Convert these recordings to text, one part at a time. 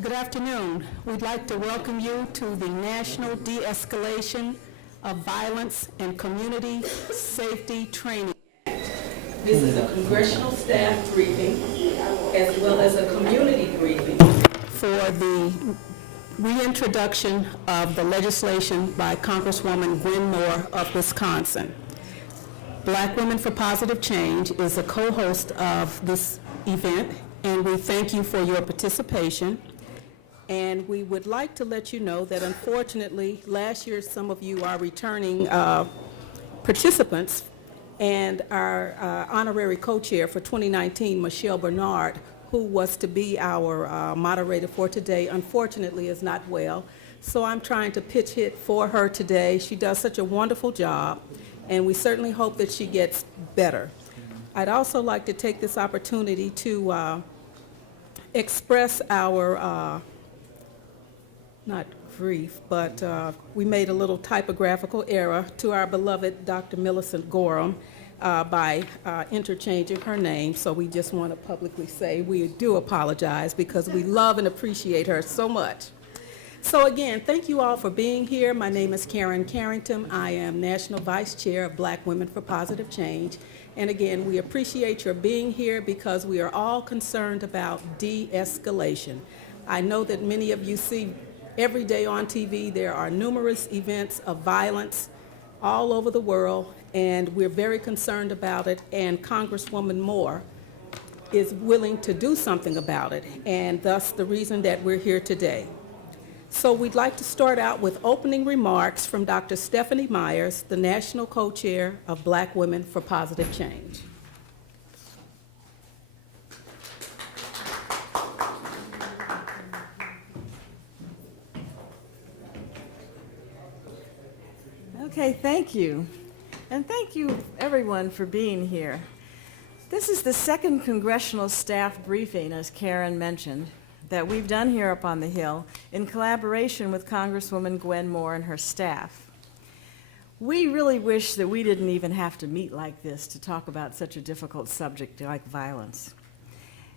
Good afternoon. We'd like to welcome you to the National De-Escalation of Violence and Community Safety Training. This is a congressional staff briefing as well as a community briefing for the reintroduction of the legislation by Congresswoman Gwen of Wisconsin. Black Women for Positive Change is a co-host of this event, and we thank you for your participation. And we would like to let you know that unfortunately, last year some of you are returning participants, and our honorary co-chair for 2019, Michelle Bernard, who was to be our moderator for today, unfortunately is not well. So I'm trying to pitch hit for her today. She does such a wonderful job, and we certainly hope that she gets better. I'd also like to take this opportunity to express our not grief, but we made a little typographical error to our beloved Dr. Millicent Gorham by interchanging her name. So we just want to publicly say we do apologize because we love and appreciate her so much. So again, thank you all for being here. My name is Carrington. I am National Vice Chair of Black Women for Positive Change. And again, we appreciate your being here because we are all concerned about de-escalation. I know that many of you see every day on TV, there are numerous events of violence all over the world, and we're very concerned about it, and Congresswoman Moore is willing to do something about it, and thus the reason that we're here today. So we'd like to start out with opening remarks from Dr. Stephanie Myers, the National Co-Chair of Black Women for Positive Change. Okay, thank you. And thank you, everyone, for being here. This is the second congressional staff briefing, as Karen mentioned, that we've done here up on the Hill in collaboration with Congresswoman Gwen and her staff. We really wish that we didn't even have to meet like this to talk about such a difficult subject like violence.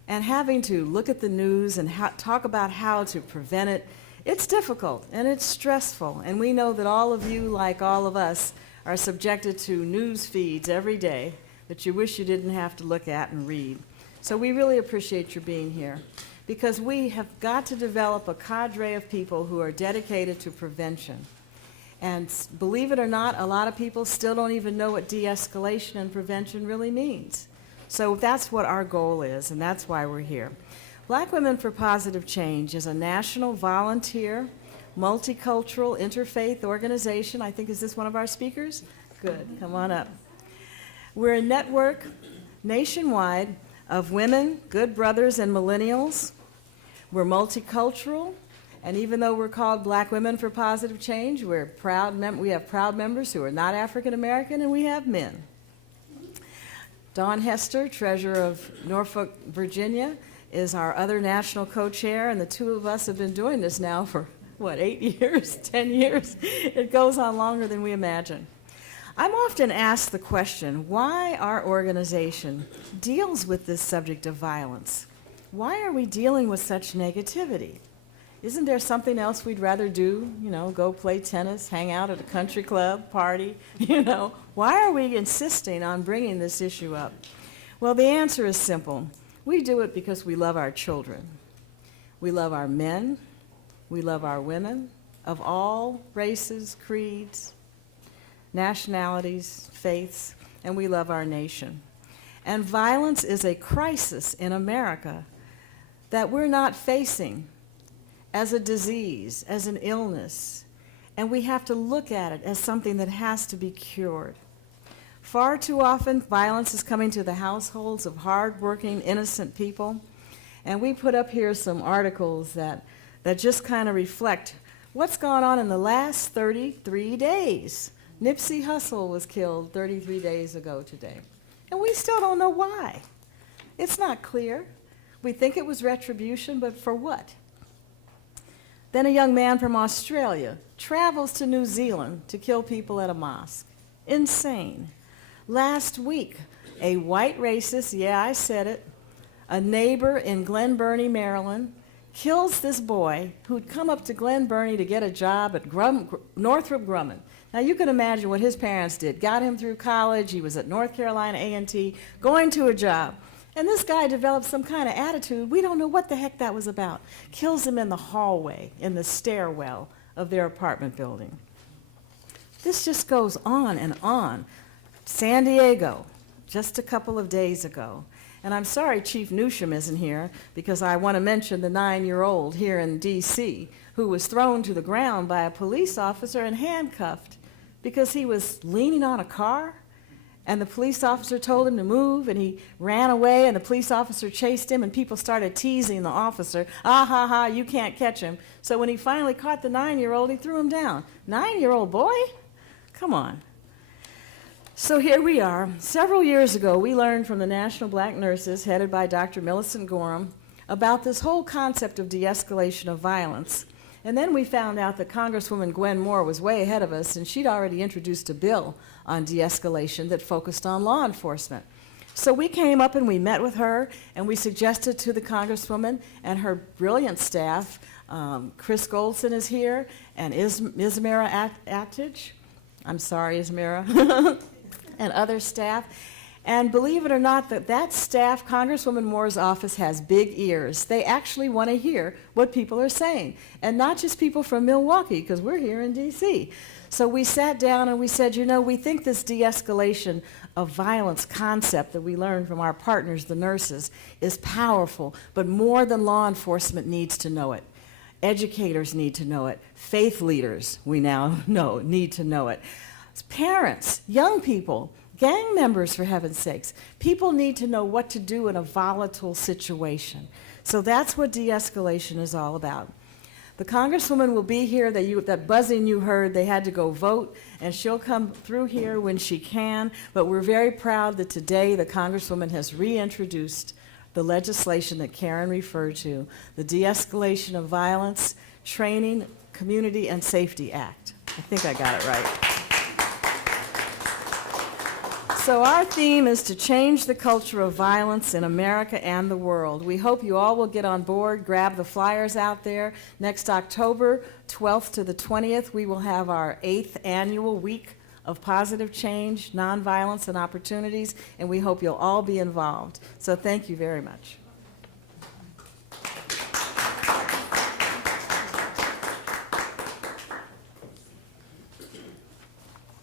And having to look at the news and talk about how to prevent it, it's difficult and it's stressful, and we know that all of you, like all of us, are subjected to news feeds every day that you wish you didn't have to look at and read. So we really appreciate your being here, because we have got to develop a cadre of people who are dedicated to prevention. And believe it or not, a lot of people still don't even know what de-escalation and prevention really means. So that's what our goal is, and that's why we're here. Black Women for Positive Change is a national volunteer, multicultural, interfaith organization. I think, is this one of our speakers? Good, come on up. We're a network nationwide of women, good brothers, and millennials. We're multicultural, and even though we're called Black Women for Positive Change, we have proud members who are not African American, and we have men. Daun Hester, treasurer of Norfolk, Virginia, is our other national co-chair, and the two of us have been doing this now for, 8 years, 10 years? It goes on longer than we imagine. I'm often asked the question, why our organization deals with this subject of violence. Why are we dealing with such negativity? Isn't there something else we'd rather do? Go play tennis, hang out at a country club, party, Why are we insisting on bringing this issue up? Well, the answer is simple. We do it because we love our children. We love our men. We love our women of all races, creeds, nationalities, faiths, and we love our nation. And violence is a crisis in America that we're not facing as a disease, as an illness, and we have to look at it as something that has to be cured. Far too often, violence is coming to the households of hardworking, innocent people. And we put up here some articles that just kind of reflect what's gone on in the last 33 days. Nipsey Hussle was killed 33 days ago today. And we still don't know why. It's not clear. We think it was retribution, but for what? Then a young man from Australia travels to New Zealand to kill people at a mosque. Insane. Last week, a white racist, yeah, I said it, a neighbor in Glen Burnie, Maryland, kills this boy who'd come up to Glen Burnie to get a job at Northrop Grumman. Now you can imagine what his parents did. Got him through college, he was at North Carolina A&T, going to a job. And this guy developed some kind of attitude, we don't know what the heck that was about. Kills him in the hallway, in the stairwell of their apartment building. This just goes on and on. San Diego, just a couple of days ago. And I'm sorry Chief Newsham isn't here, because I want to mention the 9-year-old here in D.C. who was thrown to the ground by a police officer and handcuffed because he was leaning on a car, and the police officer told him to move, and he ran away, and the police officer chased him, and people started teasing the officer, ah, ha, ha, you can't catch him. So when he finally caught the 9-year-old, he threw him down. 9-year-old boy? Come on. So here we are. Several years ago, we learned from the National Black Nurses, headed by Dr. Millicent Gorham, about this whole concept of de-escalation of violence. And then we found out that Congresswoman Gwen was way ahead of us, and she'd already introduced a bill on de-escalation that focused on law enforcement. So we came up and we met with her, and we suggested to the Congresswoman and her brilliant staff, Chris Goldson is here, and Ismira Attich, I'm sorry, Ismira, and other staff. And believe it or not, that staff, Congresswoman Moore's office, has big ears. They actually want to hear what people are saying, and not just people from Milwaukee, because we're here in D.C. So we sat down and we said, you know, we think this de-escalation of violence concept that we learned from our partners, the nurses, is powerful, but more than law enforcement needs to know it. Educators need to know it. Faith leaders, we now know, need to know it. Parents, young people, gang members, for heaven's sakes. People need to know what to do in a volatile situation. So that's what de-escalation is all about. The Congresswoman will be here. That buzzing you heard, they had to go vote, and she'll come through here when she can. But we're very proud that today the Congresswoman has reintroduced the legislation that Karen referred to, the De-Escalation of Violence, Training, Community, and Safety Act. I think I got it right. So our theme is to change the culture of violence in America and the world. We hope you all will get on board, grab the flyers out there. Next October 12th to the 20th, we will have our 8th annual week of positive change, nonviolence, and opportunities, and we hope you'll all be involved. So thank you very much.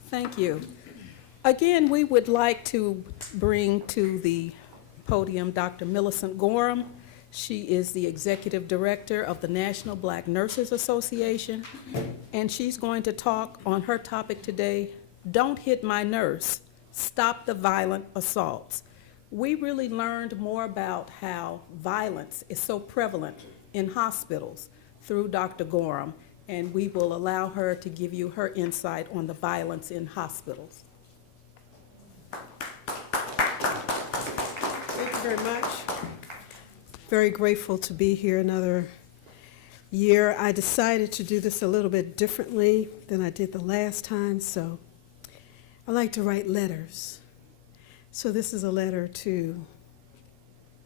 Thank you. Again, we would like to bring to the podium Dr. Millicent Gorham. She is the Executive Director of the National Black Nurses Association, and she's going to talk on her topic today, Don't Hit My Nurse, Stop the Violent Assaults. We really learned more about how violence is so prevalent in hospitals through Dr. Gorham, and we will allow her to give you her insight on the violence in hospitals. Thank you very much. Very grateful to be here another year. I decided to do this a little bit differently than I did the last time, so I like to write letters. So this is a letter to,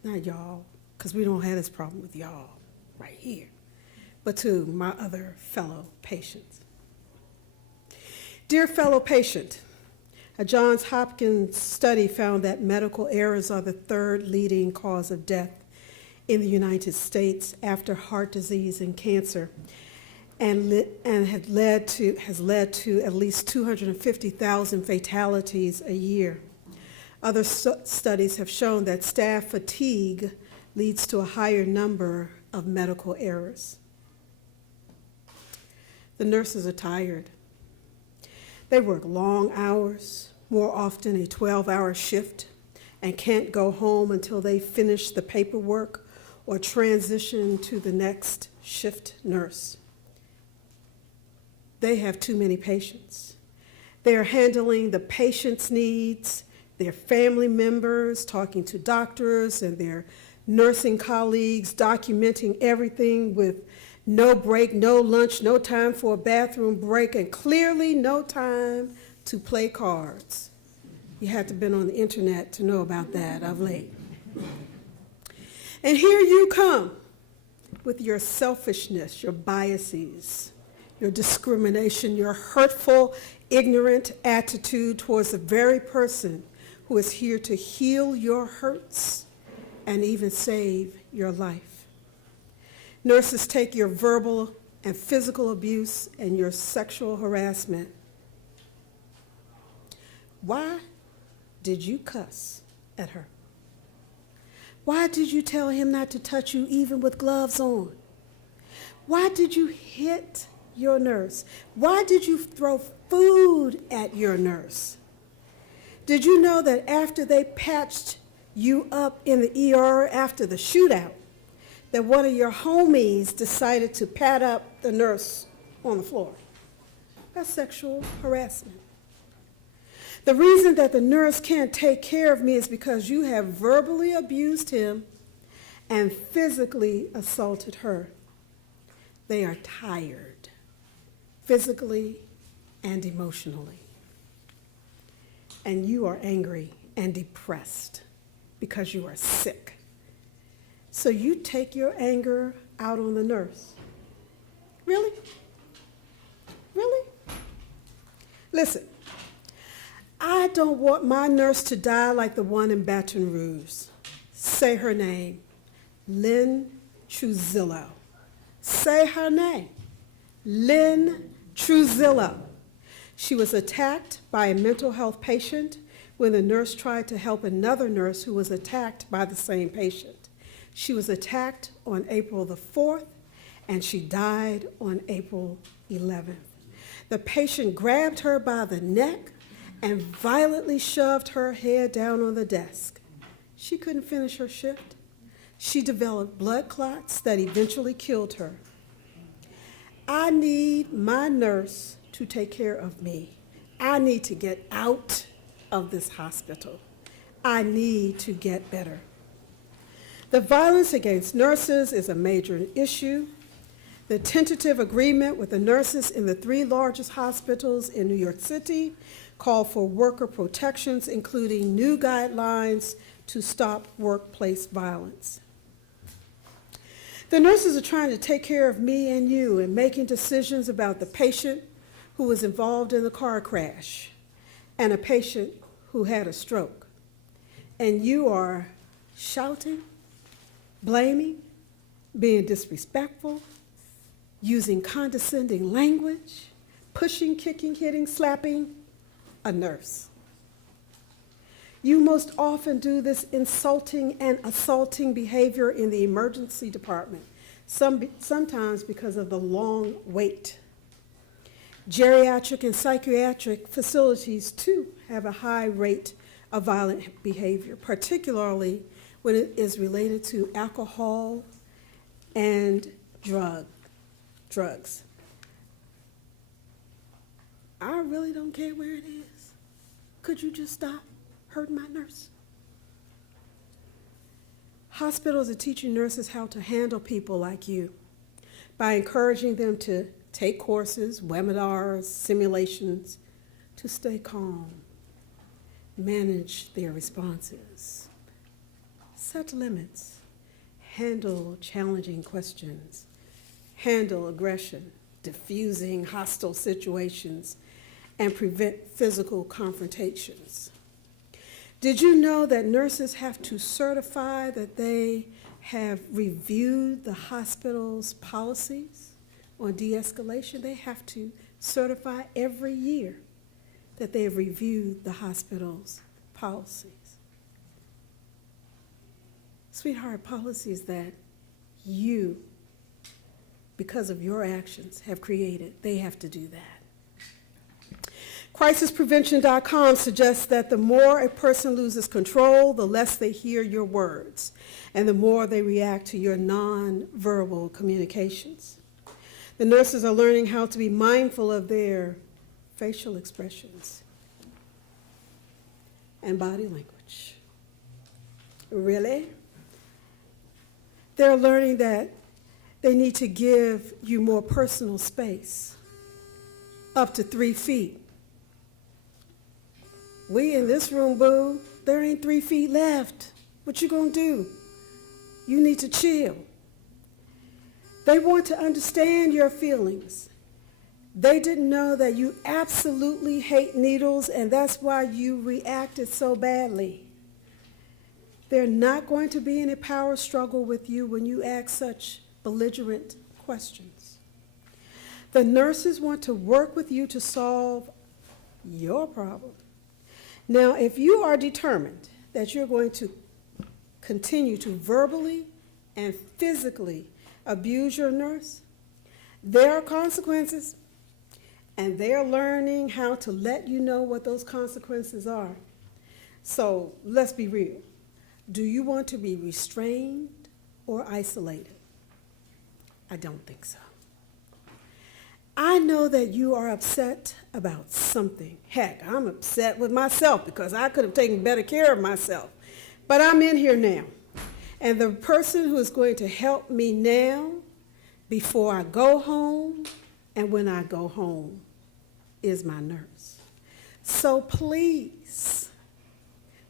not y'all, because we don't have this problem with y'all right here, but to my other fellow patients. Dear fellow patient, a Johns Hopkins study found that medical errors are the third leading cause of death in the United States after heart disease and cancer, and has led to at least 250,000 fatalities a year. Other studies have shown that staff fatigue leads to a higher number of medical errors. The nurses are tired. They work long hours, more often a 12-hour shift, and can't go home until they finish the paperwork or transition to the next shift nurse. They have too many patients. They are handling the patient's needs, their family members, talking to doctors and their nursing colleagues, documenting everything with no break, no lunch, no time for a bathroom break, and clearly no time to play cards. You have to have been on the internet to know about that of late. And here you come, with your selfishness, your biases, your discrimination, your hurtful, ignorant attitude towards the very person who is here to heal your hurts and even save your life. Nurses take your verbal and physical abuse and your sexual harassment. Why did you cuss at her? Why did you tell him not to touch you even with gloves on? Why did you hit your nurse? Why did you throw food at your nurse? Did you know that after they patched you up in the ER after the shootout, that one of your homies decided to pat up the nurse on the floor? That's sexual harassment. The reason that the nurse can't take care of me is because you have verbally abused him and physically assaulted her. They are tired, physically and emotionally. And you are angry and depressed because you are sick. So you take your anger out on the nurse. Really? Really? Listen. I don't want my nurse to die like the one in Baton Rouge. Say her name, Lynn Truzillo. Say her name, Lynn Truzillo. She was attacked by a mental health patient when the nurse tried to help another nurse who was attacked by the same patient. She was attacked on April the 4th, and she died on April 11th. The patient grabbed her by the neck and violently shoved her head down on the desk. She couldn't finish her shift. She developed blood clots that eventually killed her. I need my nurse to take care of me. I need to get out of this hospital. I need to get better. The violence against nurses is a major issue. The tentative agreement with the nurses in the 3 largest hospitals in New York City call for worker protections, including new guidelines to stop workplace violence. The nurses are trying to take care of me and you and making decisions about the patient who was involved in the car crash and a patient who had a stroke. And you are shouting, blaming, being disrespectful, using condescending language, pushing, kicking, hitting, slapping a nurse. You most often do this insulting and assaulting behavior in the emergency department, sometimes because of the long wait. Geriatric and psychiatric facilities, too, have a high rate of violent behavior, particularly when it is related to alcohol and drugs. I really don't care where it is. Could you just stop hurting my nurse? Hospitals are teaching nurses how to handle people like you by encouraging them to take courses, webinars, simulations, to stay calm, manage their responses, set limits, handle challenging questions, handle aggression, diffusing hostile situations, and prevent physical confrontations. Did you know that nurses have to certify that they have reviewed the hospital's policies on de-escalation? They have to certify every year that they have reviewed the hospital's policies. Sweetheart, policies that you, because of your actions, have created, they have to do that. CrisisPrevention.com suggests that the more a person loses control, the less they hear your words, and the more they react to your nonverbal communications. The nurses are learning how to be mindful of their facial expressions and body language. Really? They're learning that they need to give you more personal space, up to 3 feet. We in this room, boo, there ain't 3 feet left. What you gonna do? You need to chill. They want to understand your feelings. They didn't know that you absolutely hate needles, and that's why you reacted so badly. They're not going to be in a power struggle with you when you ask such belligerent questions. The nurses want to work with you to solve your problem. Now, if you are determined that you're going to continue to verbally and physically abuse your nurse, there are consequences, and they're learning how to let you know what those consequences are. So let's be real. Do you want to be restrained or isolated? I don't think so. I know that you are upset about something. Heck, I'm upset with myself because I could have taken better care of myself. But I'm in here now. And the person who is going to help me now, before I go home and when I go home, is my nurse. So please,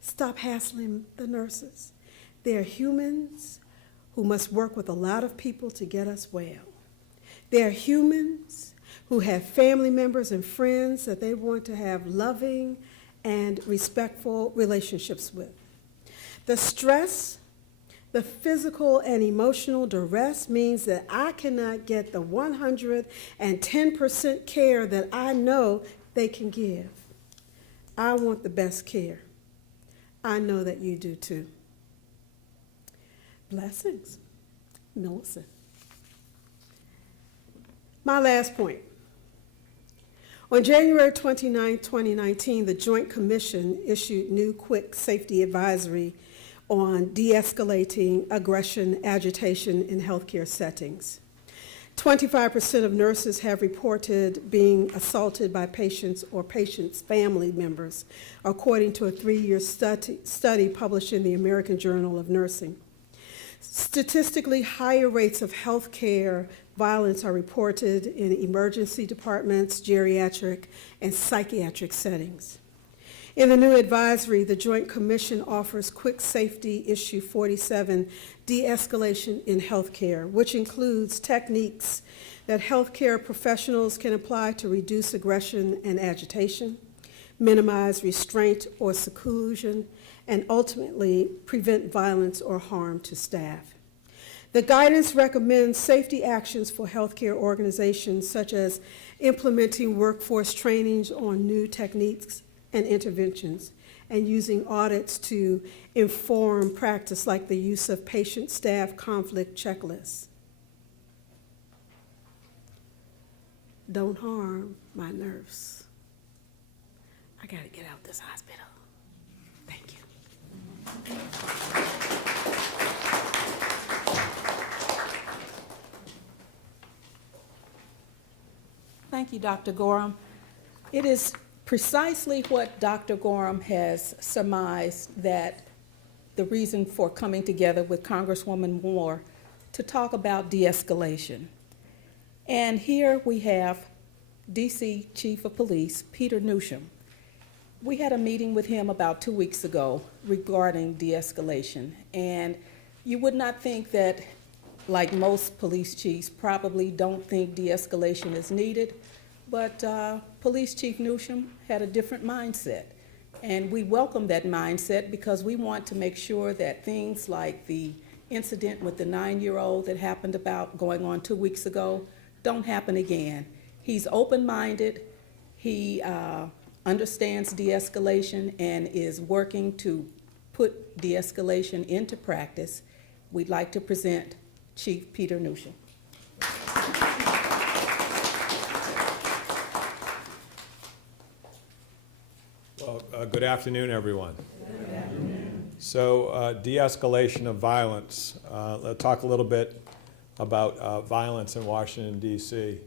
stop hassling the nurses. They're humans who must work with a lot of people to get us well. They're humans who have family members and friends that they want to have loving and respectful relationships with. The stress, the physical and emotional duress means that I cannot get the 110% care that I know they can give. I want the best care. I know that you do too. Blessings, Millicent. My last point. On January 29, 2019, the Joint Commission issued new quick safety advisory on de-escalating aggression, agitation in healthcare settings. 25% of nurses have reported being assaulted by patients or patients' family members, according to a 3-year study published in the American Journal of Nursing. Statistically higher rates of healthcare violence are reported in emergency departments, geriatric, and psychiatric settings. In the new advisory, the Joint Commission offers quick safety issue 47, de-escalation in healthcare, which includes techniques that healthcare professionals can apply to reduce aggression and agitation, minimize restraint or seclusion, and ultimately prevent violence or harm to staff. The guidance recommends safety actions for healthcare organizations, such as implementing workforce trainings on new techniques and interventions, and using audits to inform practice, like the use of patient-staff conflict checklists. Don't harm my nurse. I gotta get out of this hospital. Thank you. Thank you, Dr. Gorham. It is precisely what Dr. Gorham has surmised, that the reason for coming together with Congresswoman Moore to talk about de-escalation. And here we have DC Chief of Police, Peter Newsham. We had a meeting with him about 2 weeks ago regarding de-escalation, and you would not think that, like most police chiefs, probably don't think de-escalation is needed, but Police Chief Newsham had a different mindset. And we welcome that mindset because we want to make sure that things like the incident with the 9-year-old that happened about going on 2 weeks ago don't happen again. He's open-minded, he understands de-escalation and is working to put de-escalation into practice. We'd like to present Chief Peter Newsham. Well, good afternoon, everyone. Good afternoon. So, de-escalation of violence. Let's talk a little bit about violence in Washington, D.C.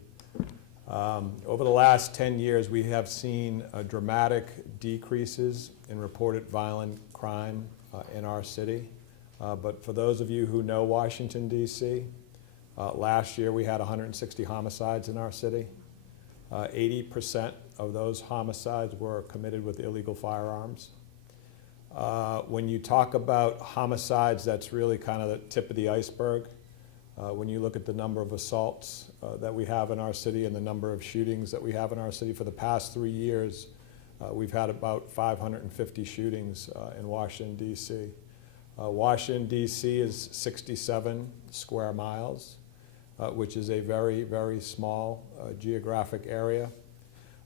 Over the last 10 years, we have seen dramatic decreases in reported violent crime in our city. But for those of you who know Washington, D.C., last year we had 160 homicides in our city. 80% of those homicides were committed with illegal firearms. When you talk about homicides, that's really kind of the tip of the iceberg. When you look at the number of assaults that we have in our city and the number of shootings that we have in our city for the past 3 years, we've had about 550 shootings in Washington, D.C. Washington, D.C. is 67 square miles, which is a very, very small geographic area.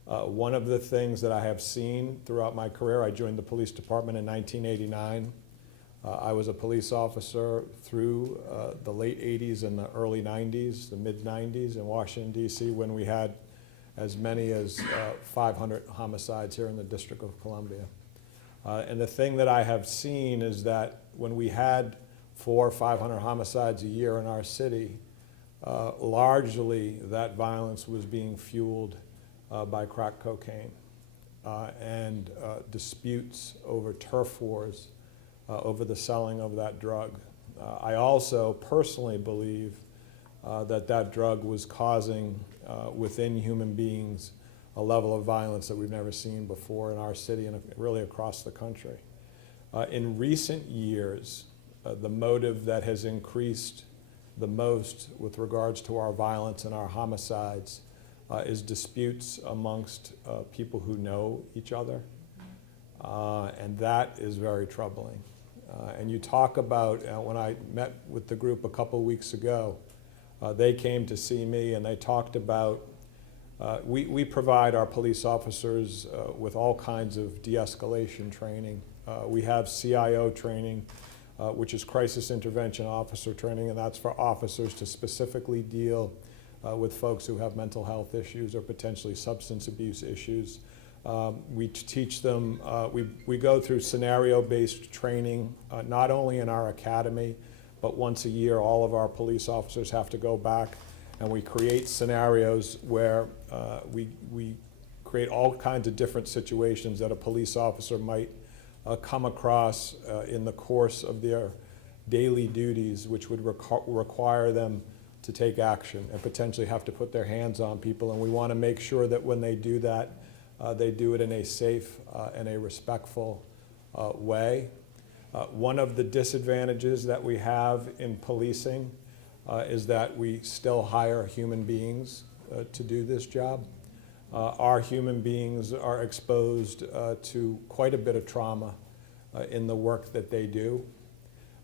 One of the things that I have seen throughout my career, I joined the police department in 1989. I was a police officer through the late 80s and the early 90s, the mid 90s in Washington, D.C., when we had as many as 500 homicides here in the District of Columbia. And the thing that I have seen is that when we had 400 or 500 homicides a year in our city, largely that violence was being fueled by crack cocaine and disputes over turf wars over the selling of that drug. I also personally believe that that drug was causing within human beings a level of violence that we've never seen before in our city and really across the country. In recent years, the motive that has increased the most with regards to our violence and our homicides is disputes amongst people who know each other, and that is very troubling. And you talk about, when I met with the group a couple weeks ago, they came to see me and they talked about, we provide our police officers with all kinds of de-escalation training. We have CIO training, which is crisis intervention officer training, and that's for officers to specifically deal with folks who have mental health issues or potentially substance abuse issues. We teach them, we go through scenario-based training, not only in our academy, but once a year all of our police officers have to go back and we create scenarios where we create all kinds of different situations that a police officer might come across in the course of their daily duties, which would require them to take action and potentially have to put their hands on people. And we want to make sure that when they do that, they do it in a safe and a respectful way. One of the disadvantages that we have in policing is that we still hire human beings to do this job. Our human beings are exposed to quite a bit of trauma in the work that they do.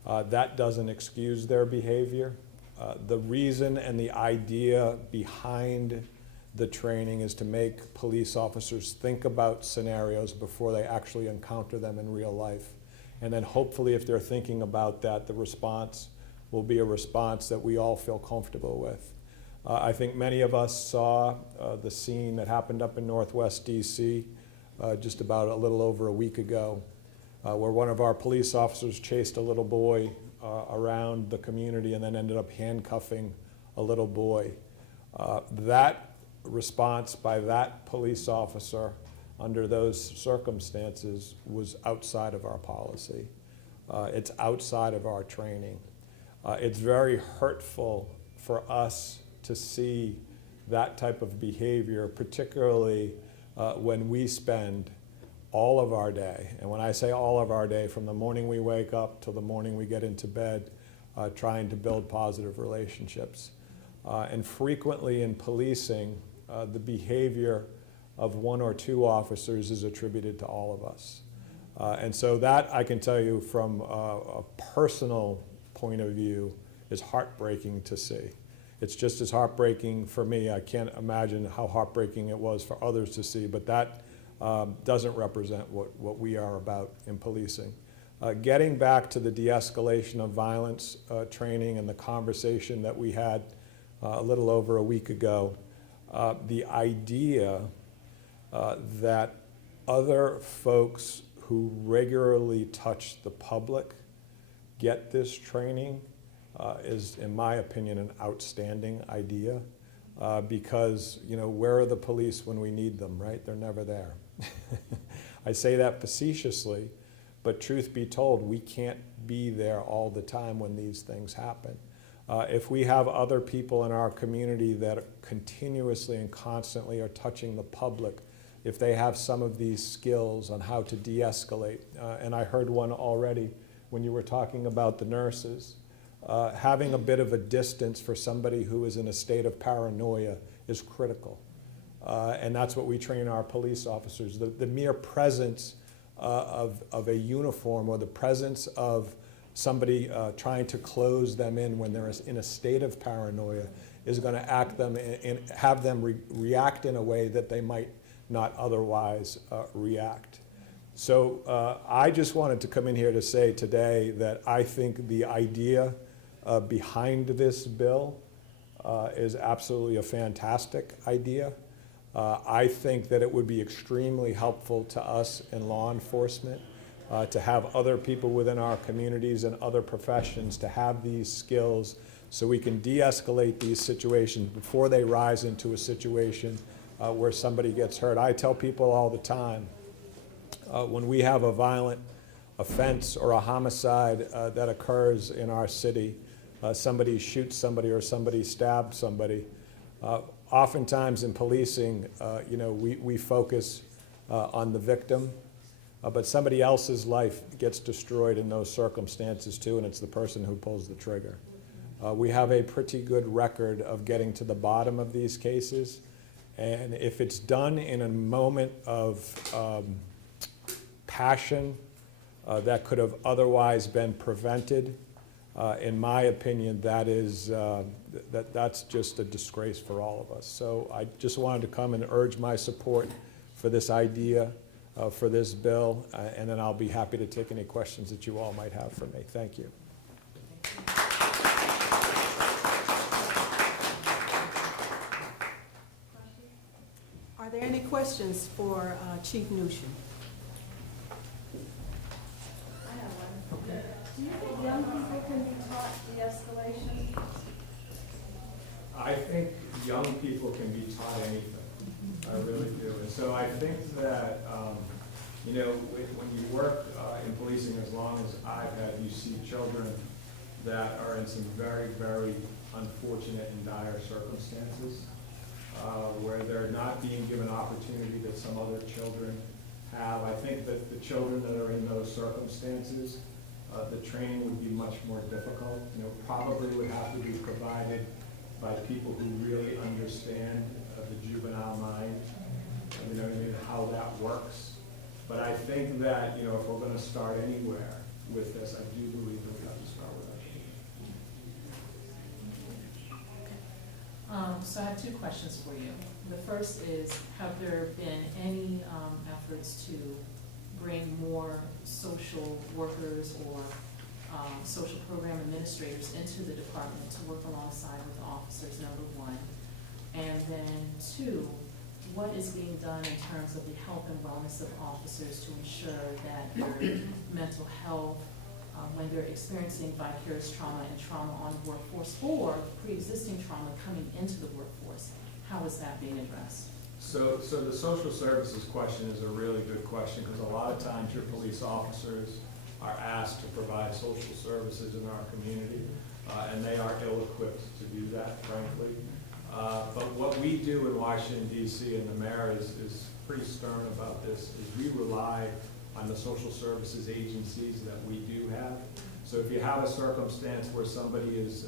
That doesn't excuse their behavior. The reason and the idea behind the training is to make police officers think about scenarios before they actually encounter them in real life. And then hopefully if they're thinking about that, the response will be a response that we all feel comfortable with. I think many of us saw the scene that happened up in Northwest DC just about a little over a week ago, where one of our police officers chased a little boy around the community and then ended up handcuffing a little boy. That response by that police officer under those circumstances was outside of our policy. It's outside of our training. It's very hurtful for us to see that type of behavior, particularly when we spend all of our day, and when I say all of our day, from the morning we wake up till the morning we get into bed, trying to build positive relationships. And frequently in policing, the behavior of one or two officers is attributed to all of us. And so that, I can tell you from a personal point of view, is heartbreaking to see. It's just as heartbreaking for me. I can't imagine how heartbreaking it was for others to see, but that doesn't represent what we are about in policing. Getting back to the de-escalation of violence training and the conversation that we had a little over a week ago, the idea that other folks who regularly touch the public get this training is, in my opinion, an outstanding idea because, you know, where are the police when we need them, right? They're never there. I say that facetiously, but truth be told, we can't be there all the time when these things happen. If we have other people in our community that continuously and constantly are touching the public, if they have some of these skills on how to de-escalate, and I heard one already when you were talking about the nurses, having a bit of a distance for somebody who is in a state of paranoia is critical. And that's what we train our police officers. The mere presence of a uniform or the presence of somebody trying to close them in when they're in a state of paranoia is going to act them and have them react in a way that they might not otherwise react. So I just wanted to come in here to say today that I think the idea behind this bill is absolutely a fantastic idea. I think that it would be extremely helpful to us in law enforcement to have other people within our communities and other professions to have these skills so we can de-escalate these situations before they rise into a situation where somebody gets hurt. I tell people all the time, when we have a violent offense or a homicide that occurs in our city, somebody shoots somebody or somebody stabs somebody, oftentimes in policing, we focus on the victim, but somebody else's life gets destroyed in those circumstances too, and it's the person who pulls the trigger. We have a pretty good record of getting to the bottom of these cases, and if it's done in a moment of passion that could have otherwise been prevented, in my opinion, that's just a disgrace for all of us. So I just wanted to come and urge my support for this idea, for this bill, and then I'll be happy to take any questions that you all might have for me. Thank you. Are there any questions for Chief Newsham? Do you think young people can be taught de-escalation? I think young people can be taught anything. I really do. And so I think that, when you work in policing as long as I've had, you see children that are in some very, very unfortunate and dire circumstances, where they're not being given opportunity that some other children have. I think that the children that are in those circumstances, the training would be much more difficult. Probably would have to be provided by people who really understand the juvenile mind, how that works. But I think that, if we're going to start anywhere with this, I do believe that we have to start with that. So I have two questions for you. The first is, have there been any efforts to bring more social workers or social program administrators into the department to work alongside with the officers, number one? And then two, what is being done in terms of the health and wellness of officers to ensure that their mental health, when they're experiencing vicarious trauma and trauma on the workforce or pre-existing trauma coming into the workforce, how is that being addressed? So the social services question is a really good question, because a lot of times your police officers are asked to provide social services in our community, and they are ill-equipped to do that, frankly. But what we do in Washington, D.C., and the mayor is pretty stern about this, is we rely on the social services agencies that we do have. So if you have a circumstance where somebody is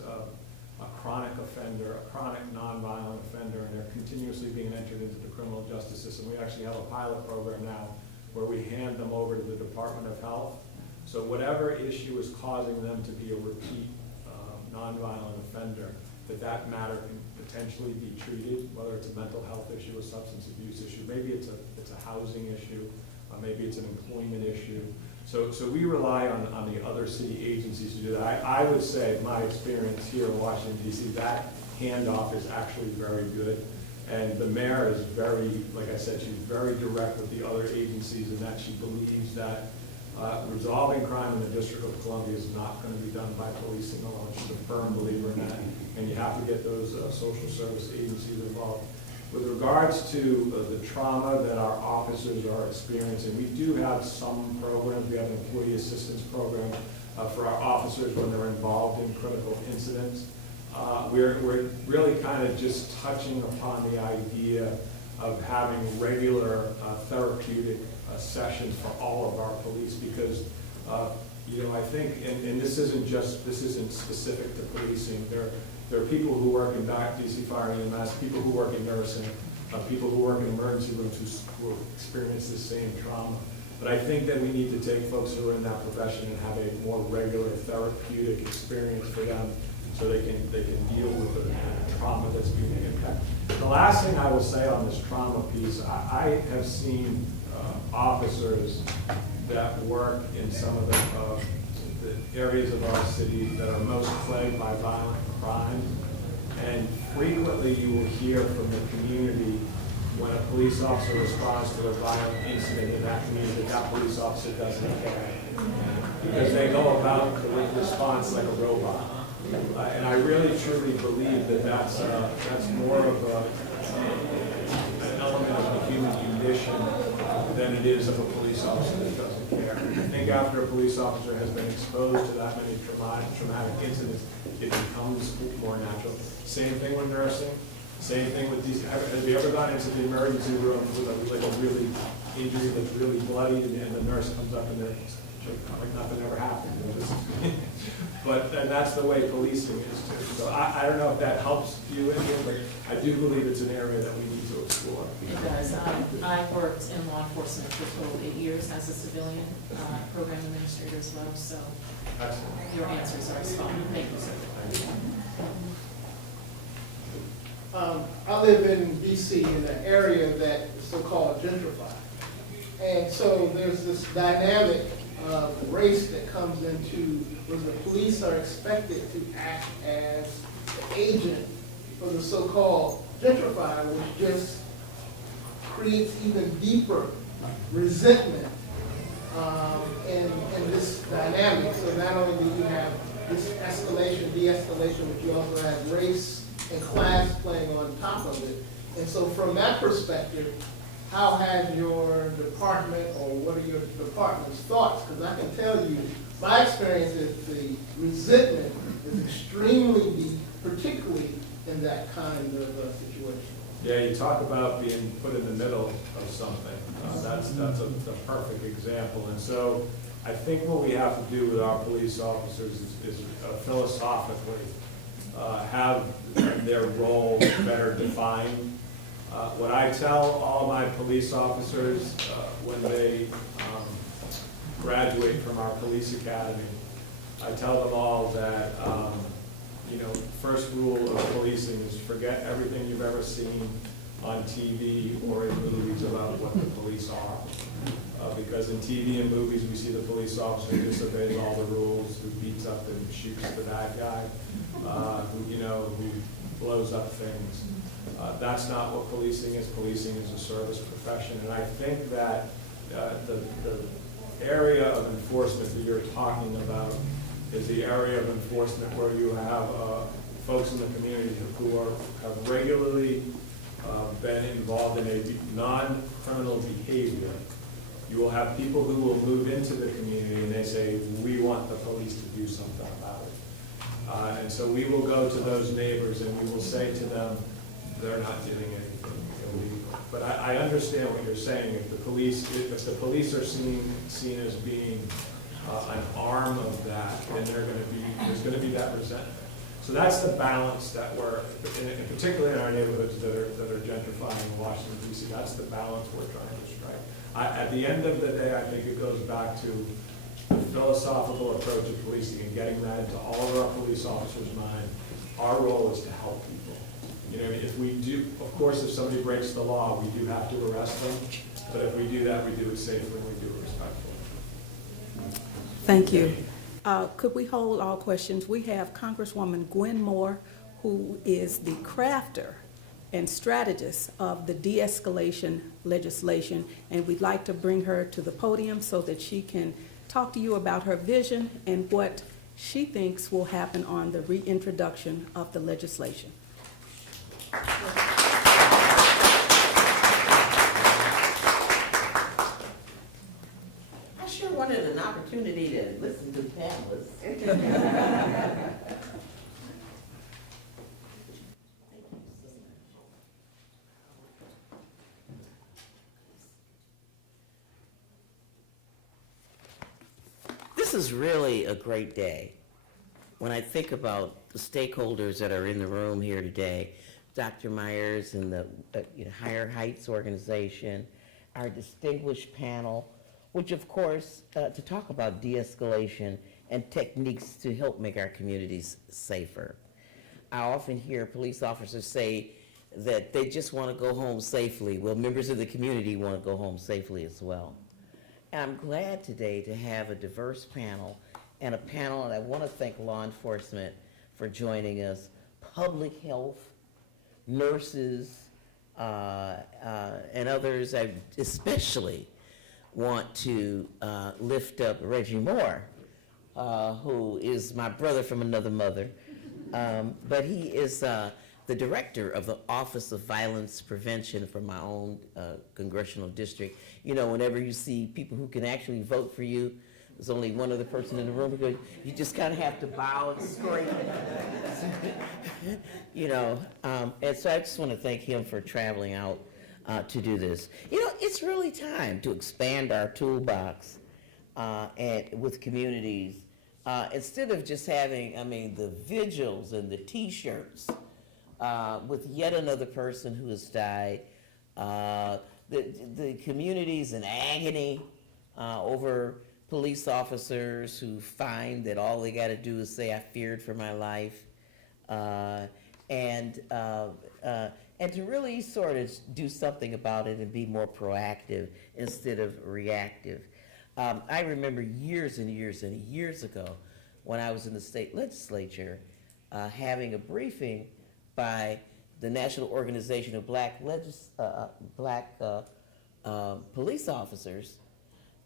a chronic offender, a chronic nonviolent offender, and they're continuously being entered into the criminal justice system, we actually have a pilot program now where we hand them over to the Department of Health. So whatever issue is causing them to be a repeat nonviolent offender, that matter can potentially be treated, whether it's a mental health issue, a substance abuse issue, maybe it's a housing issue, maybe it's an employment issue. So we rely on the other city agencies to do that. I would say, my experience here in Washington, D.C., that handoff is actually very good. And the mayor is very, like I said, she's very direct with the other agencies, in that she believes that resolving crime in the District of Columbia is not going to be done by policing alone. She's a firm believer in that, and you have to get those social service agencies involved. With regards to the trauma that our officers are experiencing, we do have some programs. We have an employee assistance program for our officers when they're involved in critical incidents. We're really kind of just touching upon the idea of having regular therapeutic sessions for all of our police, because You know, I think, and this isn't specific to policing. There are people who work in DC Fire and EMS, people who work in nursing, people who work in emergency rooms who experience the same trauma. But I think that we need to take folks who are in that profession and have a more regular therapeutic experience for them so they can deal with the trauma that's being impacted. The last thing I will say on this trauma piece, I have seen officers that work in some of the areas of our city that are most plagued by violent crime. And frequently you will hear from the community when a police officer responds to a violent incident in that community that police officer doesn't care. Because they go about the response like a robot. And I really truly believe that that's more of an element of the human condition than it is of a police officer that doesn't care. I think after a police officer has been exposed to that many traumatic incidents, it becomes more natural. Same thing with nursing. Same thing with these. Have you ever gone into the emergency room with a really injury that's really bloody, and the nurse comes up and they're like nothing ever happened? But that's the way policing is too. So I don't know if that helps you in here, but I do believe it's an area that we need to explore. It does. I worked in law enforcement for a total of 8 years as a civilian program administrator as well, so Excellent. your answers are spot on. Thank you, sir. Thank you. I live in DC in an area that is so-called gentrified. And so there's this dynamic of race that comes into where the police are expected to act as the agent for the so-called gentrified, which just creates even deeper resentment in this dynamic. So not only do you have this escalation, de-escalation, but you also have race and class playing on top of it. And so from that perspective, how has your department, or what are your department's thoughts? Because I can tell you, my experience is the resentment is extremely deep, particularly in that kind of situation. Yeah, you talk about being put in the middle of something. That's a perfect example. And so I think what we have to do with our police officers is philosophically have their role better defined. What I tell all my police officers when they graduate from our police academy, I tell them all that, first rule of policing is forget everything you've ever seen on TV or in movies about what the police are. Because in TV and movies, we see the police officer who disobeys all the rules, who beats up and shoots the bad guy, who blows up things. That's not what policing is. Policing is a service profession. And I think that the area of enforcement that you're talking about is the area of enforcement where you have folks in the community who have regularly been involved in a non-criminal behavior. You will have people who will move into the community and they say, we want the police to do something about it. And so we will go to those neighbors and we will say to them, they're not doing anything illegal. But I understand what you're saying. If the police are seen as being an arm of that, then there's going to be that resentment. So that's the balance that we're, in particularly in our neighborhoods that are gentrifying in Washington, D.C., that's the balance we're trying to strike. At the end of the day, I think it goes back to the philosophical approach of policing and getting that into all of our police officers' mind. Our role is to help people. If we do, of course, if somebody breaks the law, we do have to arrest them. But if we do that, we do it safely and we do it respectfully. Thank you. Could we hold all questions? We have Congresswoman Gwen Moore, who is the crafter and strategist of the de-escalation legislation, and we'd like to bring her to the podium so that she can talk to you about her vision and what she thinks will happen on the reintroduction of the legislation. I sure wanted an opportunity to listen to the panelists. this is really a great day. When I think about the stakeholders that are in the room here today, Dr. Myers and the Higher Heights organization, our distinguished panel, which of course, to talk about de-escalation and techniques to help make our communities safer. I often hear police officers say that they just want to go home safely. Well, members of the community want to go home safely as well. And I'm glad today to have a diverse panel, and I want to thank law enforcement for joining us, public health, nurses, and others. I especially want to lift up Reggie Moore, who is my brother from another mother, but he is the director of the Office of Violence Prevention for my own congressional district. You know, whenever you see people who can actually vote for you, there's only one other person in the room because you just kind of have to bow and scrape. You know, and so I just want to thank him for traveling out to do this. You know, it's really time to expand our toolbox and with communities. Instead of just having, the vigils and the T-shirts with yet another person who has died, the communities in agony over police officers who find that all they got to do is say, "I feared for my life," and to really sort of do something about it and be more proactive instead of reactive. I remember years and years and years ago when I was in the state legislature having a briefing by the National Organization of Black Police Officers,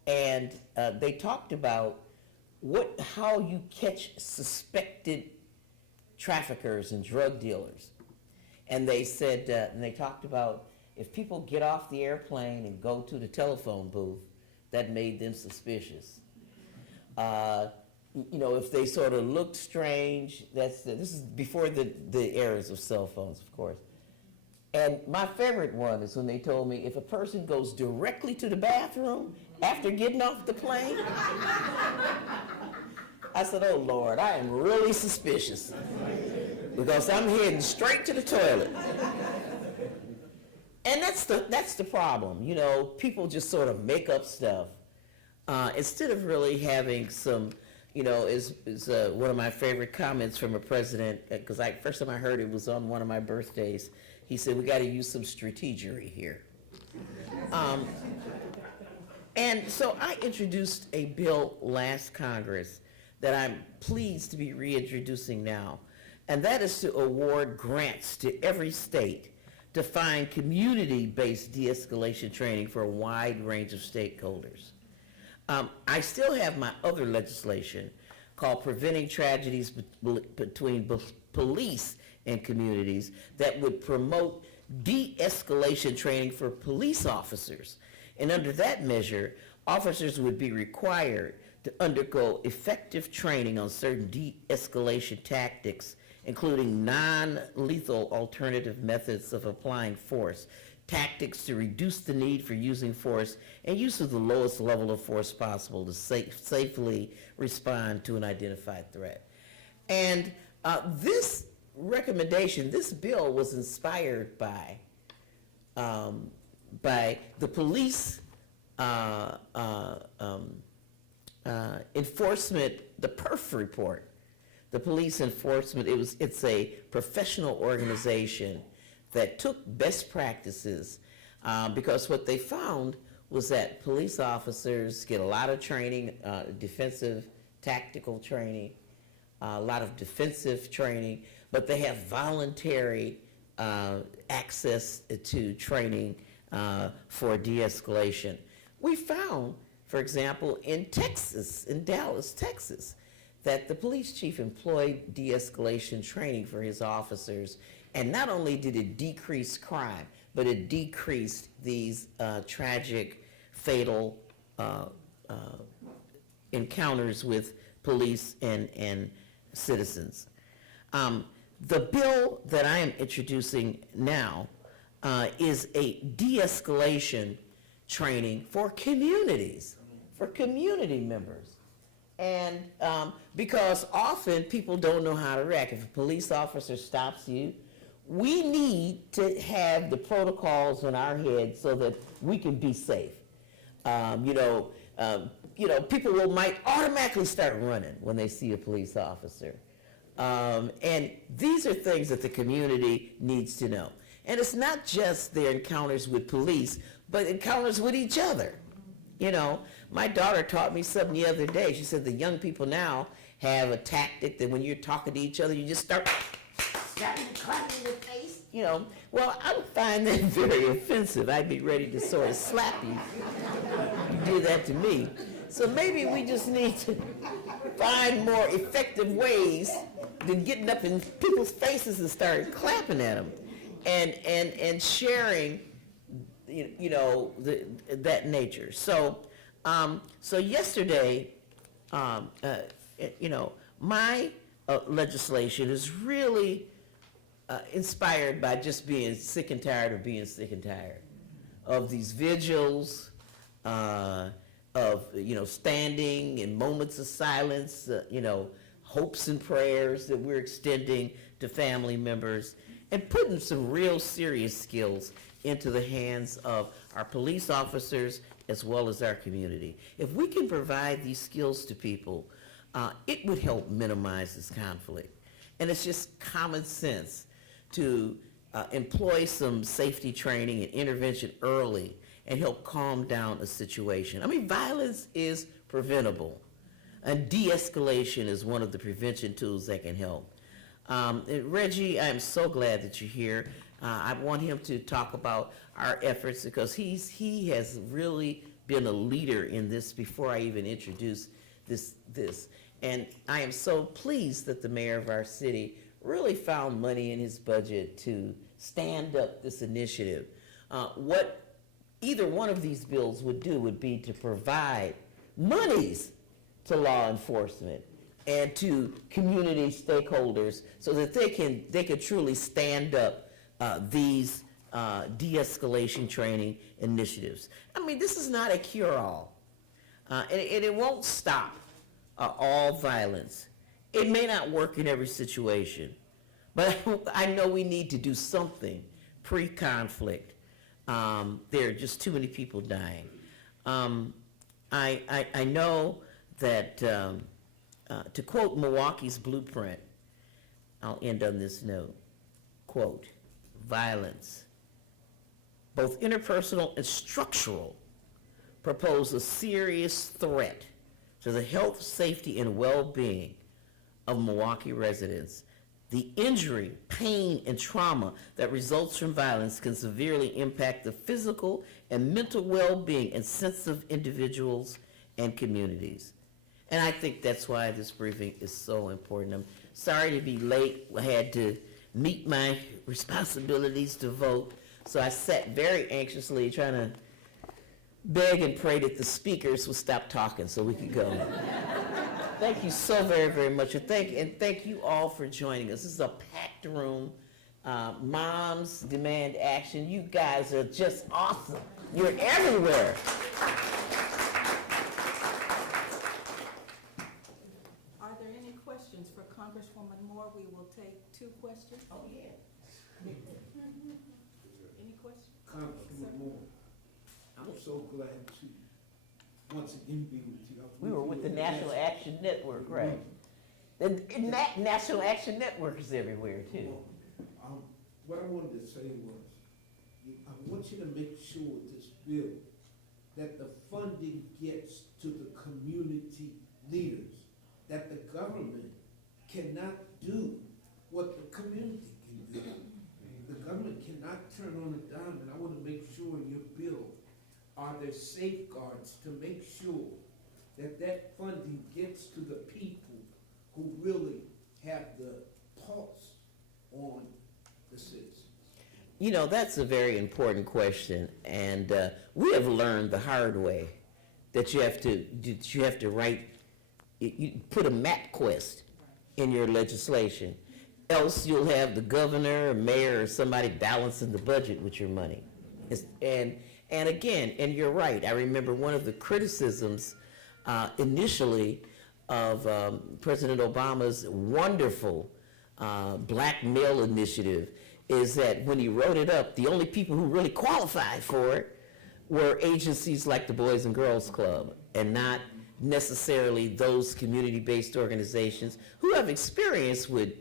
and they talked about how you catch suspected traffickers and drug dealers. And they said, and they talked about if people get off the airplane and go to the telephone booth, that made them suspicious. If they sort of looked strange, this is before the eras of cell phones, of course. And my favorite one is when they told me if a person goes directly to the bathroom after getting off the plane, I said, "Oh Lord, I am really suspicious because I'm heading straight to the toilet." And that's the problem. You know, people just sort of make up stuff instead of really having some. You know, is one of my favorite comments from a president, because first time I heard it was on one of my birthdays. He said, "We got to use some strategery here." And so I introduced a bill last Congress that I'm pleased to be reintroducing now, and that is to award grants to every state to find community-based de-escalation training for a wide range of stakeholders. I still have my other legislation called Preventing Tragedies Between Police and Communities that would promote de-escalation training for police officers. And under that measure, officers would be required to undergo effective training on certain de-escalation tactics, including non-lethal alternative methods of applying force, tactics to reduce the need for using force, and use of the lowest level of force possible to safely respond to an identified threat. And this recommendation, this bill was inspired by the police enforcement, the PERF report. The police enforcement, it's a professional organization that took best practices because what they found was that police officers get a lot of training, defensive, tactical training, a lot of defensive training, but they have voluntary access to training for de-escalation. We found, for example, in Texas, in Dallas, Texas, that the police chief employed de-escalation training for his officers, and not only did it decrease crime, but it decreased these tragic, fatal encounters with police and citizens. The bill that I am introducing now is a de-escalation training for communities, for community members. And because often people don't know how to react. If a police officer stops you, we need to have the protocols in our head so that we can be safe. People might automatically start running when they see a police officer. And these are things that the community needs to know. And it's not just their encounters with police, but encounters with each other. My daughter taught me something the other day. She said the young people now have a tactic that when you're talking to each other, you just start slapping and clapping in the face. Well, I would find that very offensive. I'd be ready to sort of slap you. You do that to me. So maybe we just need to find more effective ways than getting up in people's faces and start clapping at them, and sharing, that nature. So yesterday, my legislation is really inspired by just being sick and tired of being sick and tired of these vigils, of standing in moments of silence, hopes and prayers that we're extending to family members, and putting some real serious skills into the hands of our police officers as well as our community. If we can provide these skills to people, it would help minimize this conflict. And it's just common sense to employ some safety training and intervention early and help calm down a situation. I mean, violence is preventable, and de-escalation is one of the prevention tools that can help. Reggie, I'm so glad that you're here. I want him to talk about our efforts because he has really been a leader in this before I even introduce this. And I am so pleased that the mayor of our city really found money in his budget to stand up this initiative. What either one of these bills would do would be to provide monies to law enforcement and to community stakeholders so that they can truly stand up these de-escalation training initiatives. I mean, this is not a cure-all, and it won't stop all violence. It may not work in every situation, but I know we need to do something pre-conflict. There are just too many people dying. I know that, to quote Milwaukee's blueprint, I'll end on this note, quote, violence, both interpersonal and structural, pose a serious threat to the health, safety, and well-being of Milwaukee residents. The injury, pain, and trauma that results from violence can severely impact the physical and mental well-being and sense of individuals and communities. And I think that's why this briefing is so important. I'm sorry to be late. I had to meet my responsibilities to vote, so I sat very anxiously trying to beg and pray that the speakers would stop talking so we could go. Thank you so very, very much. And thank you all for joining us. This is a packed room. Moms demand action. You guys are just awesome. You're everywhere. Are there any questions for Congresswoman Moore? We will take 2 questions. Oh, yeah. Any questions? Congresswoman Moore, I'm so glad to once again be with you. We were with the National Action Network, right? And that National Action Network is everywhere, too. What I wanted to say was, I want you to make sure this bill, that the funding gets to the community leaders, that the government cannot do what the community can do. The government cannot turn on a dime, and I want to make sure in your bill, are there safeguards to make sure that that funding gets to the people who really have the pulse on the citizens? You know, that's a very important question, and we have learned the hard way that you have to write, you put a MapQuest in your legislation, else you'll have the governor or mayor or somebody balancing the budget with your money. And again, and you're right, I remember one of the criticisms initially of President Obama's wonderful black male initiative is that when he wrote it up, the only people who really qualified for it were agencies like the Boys and Girls Club, and not necessarily those community-based organizations who have experience with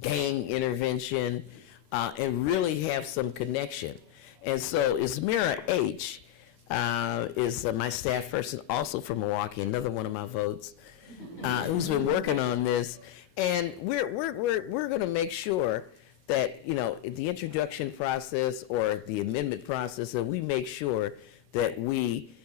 gang intervention and really have some connection. And so Ismira H. is my staff person, also from Milwaukee, another one of my votes, who's been working on this. And we're going to make sure that, you know, the introduction process or the amendment process, that we make sure that we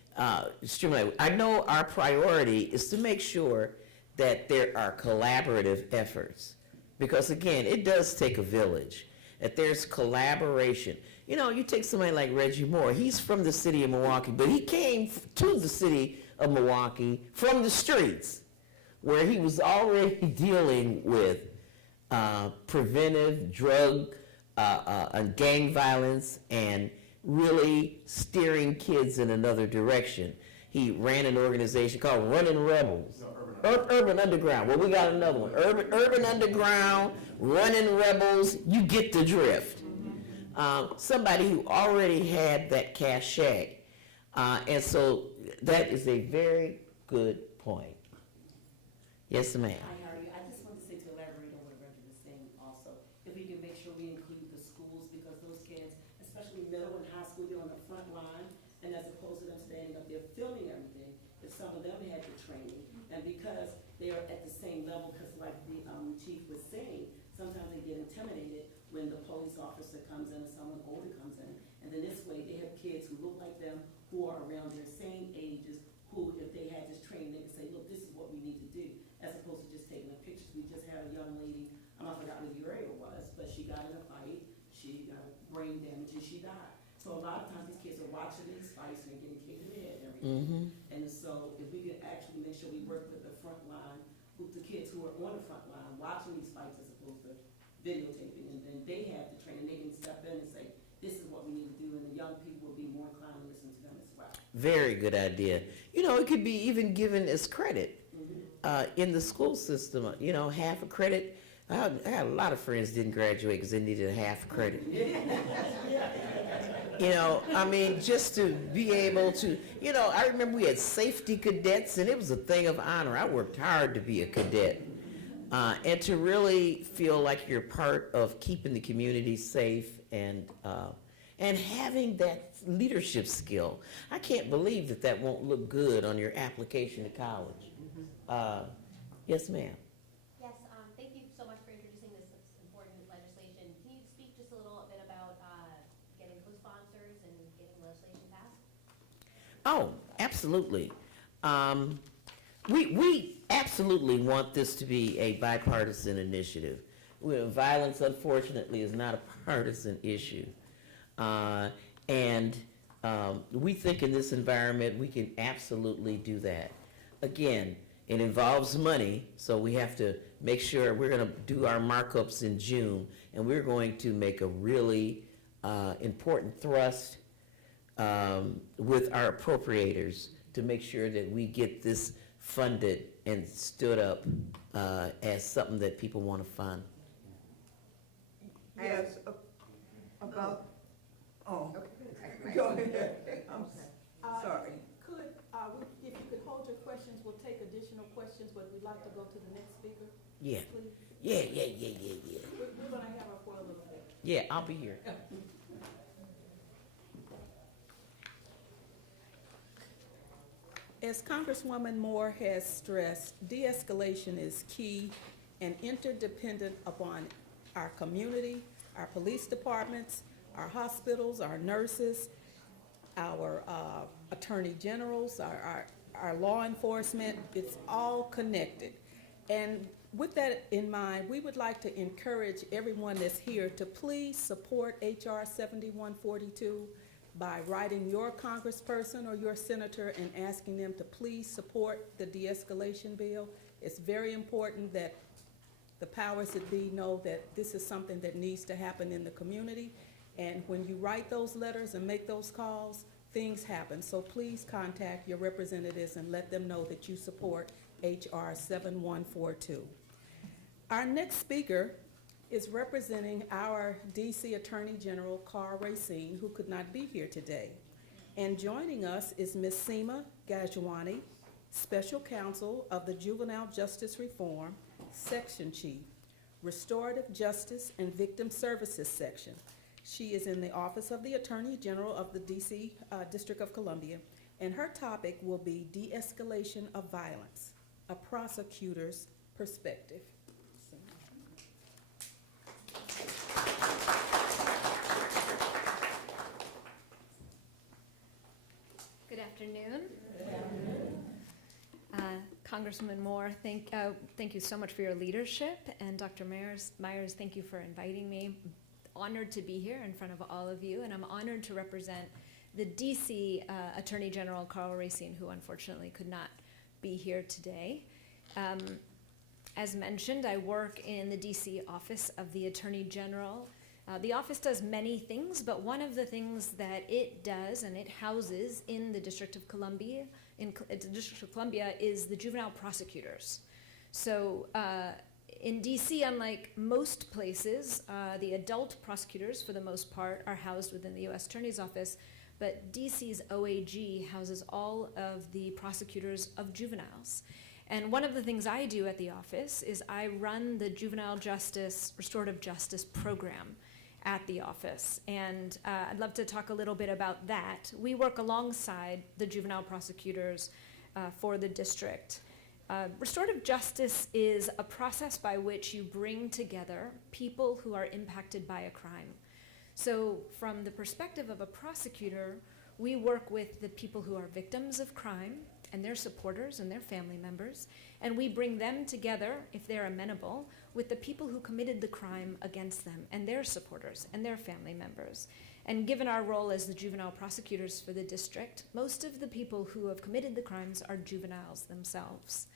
stimulate. I know our priority is to make sure that there are collaborative efforts, because again, it does take a village, that there's collaboration. You know, you take somebody like Reggie Moore, he's from the city of Milwaukee, but he came to the city of Milwaukee from the streets, where he was already dealing with preventive drug and gang violence and really steering kids in another direction. He ran an organization called Running Rebels. Urban Underground. Well, we got another one. Urban Underground, Running Rebels, you get the drift. Somebody who already had that cachet. And so that is a very good point. Yes, ma'am. Hi, how are you? I just wanted to say, to elaborate on what Reggie was saying also, if we can make sure we include the schools, because those kids, especially middle and high school, they're on the front line, and as opposed to them standing up there filming everything, if some of them had the training, and because they are at the same level, because like the chief was saying, sometimes they get intimidated when the police officer comes in or someone older comes in, and then this way, they have kids who look like them, who are around their same ages, who, if they had this training, they could say, look, this is what we need to do, as opposed to just taking the pictures. We just had a young lady, I forgot what your area was, but she got in a fight, she got brain damage, and she died. So a lot of times these kids are watching these fights and getting kicked in the head and everything. And so if we could actually make sure we work with the front line, with the kids who are on the front line, watching these fights as opposed to videotaping, and then they have the training, they can step in and say, this is what we need to do, and the young people will be more inclined to listen to them as well. Very good idea. You know, it could be even given as credit in the school system. You know, half a credit. I had a lot of friends didn't graduate because they needed a half credit. You know, I mean, just to be able to, you know, I remember we had safety cadets, and it was a thing of honor. I worked hard to be a cadet. And to really feel like you're part of keeping the community safe and having that leadership skill. I can't believe that that won't look good on your application to college. Yes, ma'am. Yes, thank you so much for introducing this important legislation. Can you speak just a little bit about getting co-sponsors and getting legislation passed? Oh, absolutely. We absolutely want this to be a bipartisan initiative. Violence, unfortunately, is not a partisan issue. And we think in this environment we can absolutely do that. Again, it involves money, so we have to make sure we're going to do our markups in June, and we're going to make a really important thrust with our appropriators to make sure that we get this funded and stood up as something that people want to fund. Yes, about, oh, go ahead, I'm sorry. If you could hold your questions, we'll take additional questions, but we'd like to go to the next speaker, Yeah, please. yeah. We're gonna have her for a little bit. Yeah, I'll be here. As Congresswoman Moore has stressed, de-escalation is key and interdependent upon our community, our police departments, our hospitals, our nurses, our attorney generals, our law enforcement. It's all connected. And with that in mind, we would like to encourage everyone that's here to please support H.R. 7142 by writing your congressperson or your senator and asking them to please support the de-escalation bill. It's very important that the powers that be know that this is something that needs to happen in the community. And when you write those letters and make those calls, things happen. So please contact your representatives and let them know that you support H.R. 7142. Our next speaker is representing our D.C. Attorney General, Carl Racine, who could not be here today. And joining us is Ms. Seema Gajwani, Special Counsel of the Juvenile Justice Reform, Section Chief, Restorative Justice and Victim Services Section. She is in the Office of the Attorney General of the D.C. District of Columbia, and her topic will be De-Escalation of Violence, a Prosecutor's Perspective. Good afternoon. Congresswoman Moore, thank you so much for your leadership, and Dr. Myers, thank you for inviting me. Honored to be here in front of all of you, and I'm honored to represent the DC Attorney General, Carl Racine, who unfortunately could not be here today. As mentioned, I work in the DC Office of the Attorney General. The office does many things, but one of the things that it does, and it houses in the District of Columbia, is the juvenile prosecutors. So in DC, unlike most places, the adult prosecutors, for the most part, are housed within the U.S. Attorney's Office, but DC's OAG houses all of the prosecutors of juveniles. And one of the things I do at the office is I run the Juvenile Justice, Restorative Justice program at the office. And I'd love to talk a little bit about that. We work alongside the juvenile prosecutors for the district. Restorative justice is a process by which you bring together people who are impacted by a crime. So from the perspective of a prosecutor, we work with the people who are victims of crime and their supporters and their family members, and we bring them together, if they're amenable, with the people who committed the crime against them and their supporters and their family members. And given our role as the juvenile prosecutors for the district, most of the people who have committed the crimes are juveniles themselves.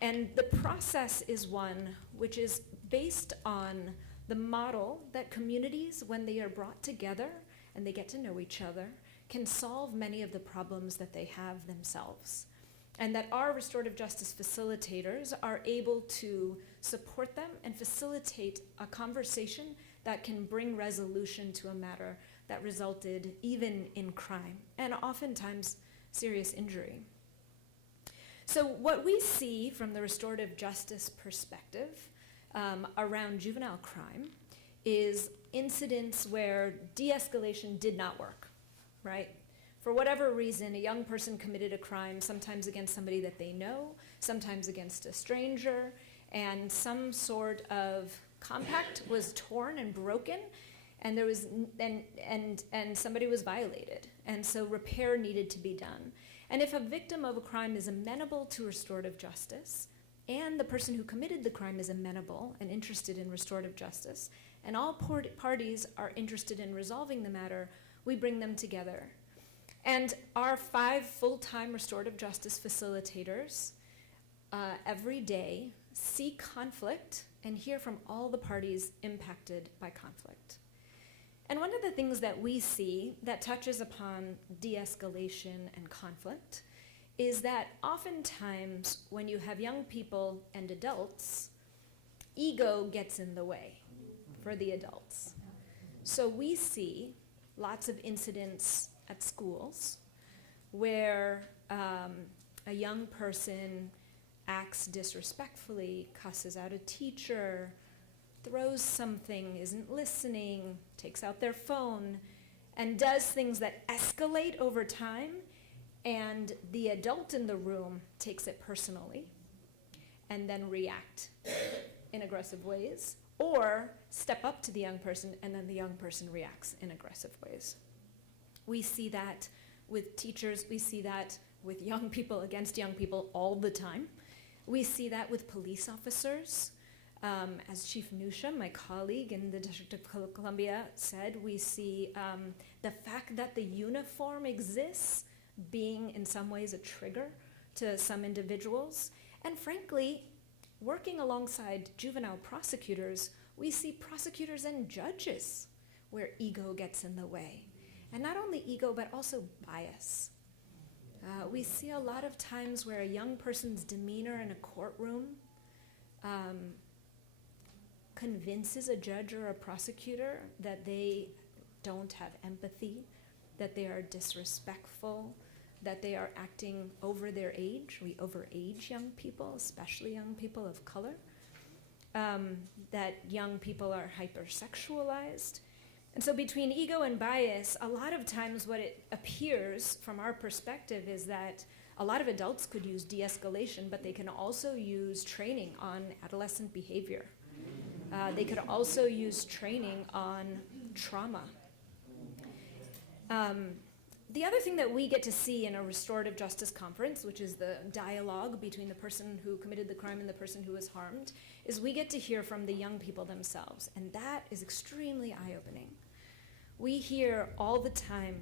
And the process is one which is based on the model that communities, when they are brought together and they get to know each other, can solve many of the problems that they have themselves. And that our restorative justice facilitators are able to support them and facilitate a conversation that can bring resolution to a matter that resulted even in crime and oftentimes serious injury. So what we see from the restorative justice perspective around juvenile crime is incidents where de-escalation did not work, right? For whatever reason, a young person committed a crime, sometimes against somebody that they know, sometimes against a stranger, and some sort of compact was torn and broken, and there was and somebody was violated, and so repair needed to be done. And if a victim of a crime is amenable to restorative justice, and the person who committed the crime is amenable and interested in restorative justice, and all parties are interested in resolving the matter, we bring them together. And our 5 full-time restorative justice facilitators every day see conflict and hear from all the parties impacted by conflict. And one of the things that we see that touches upon de-escalation and conflict is that oftentimes when you have young people and adults, ego gets in the way for the adults. So we see lots of incidents at schools where a young person acts disrespectfully, cusses out a teacher, throws something, isn't listening, takes out their phone, and does things that escalate over time, and the adult in the room takes it personally and then react in aggressive ways, or step up to the young person and then the young person reacts in aggressive ways. We see that with teachers, we see that with young people against young people all the time. We see that with police officers. As Chief Newsham, my colleague in the District of Columbia, said, we see the fact that the uniform exists being in some ways a trigger to some individuals. And frankly, working alongside juvenile prosecutors, we see prosecutors and judges where ego gets in the way. And not only ego, but also bias. We see a lot of times where a young person's demeanor in a courtroom convinces a judge or a prosecutor that they don't have empathy, that they are disrespectful, that they are acting over their age. We overage young people, especially young people of color. That young people are hypersexualized. And so between ego and bias, a lot of times what it appears from our perspective is that a lot of adults could use de-escalation, but they can also use training on adolescent behavior. They could also use training on trauma. The other thing that we get to see in a restorative justice conference, which is the dialogue between the person who committed the crime and the person who was harmed, is we get to hear from the young people themselves, and that is extremely eye-opening. We hear all the time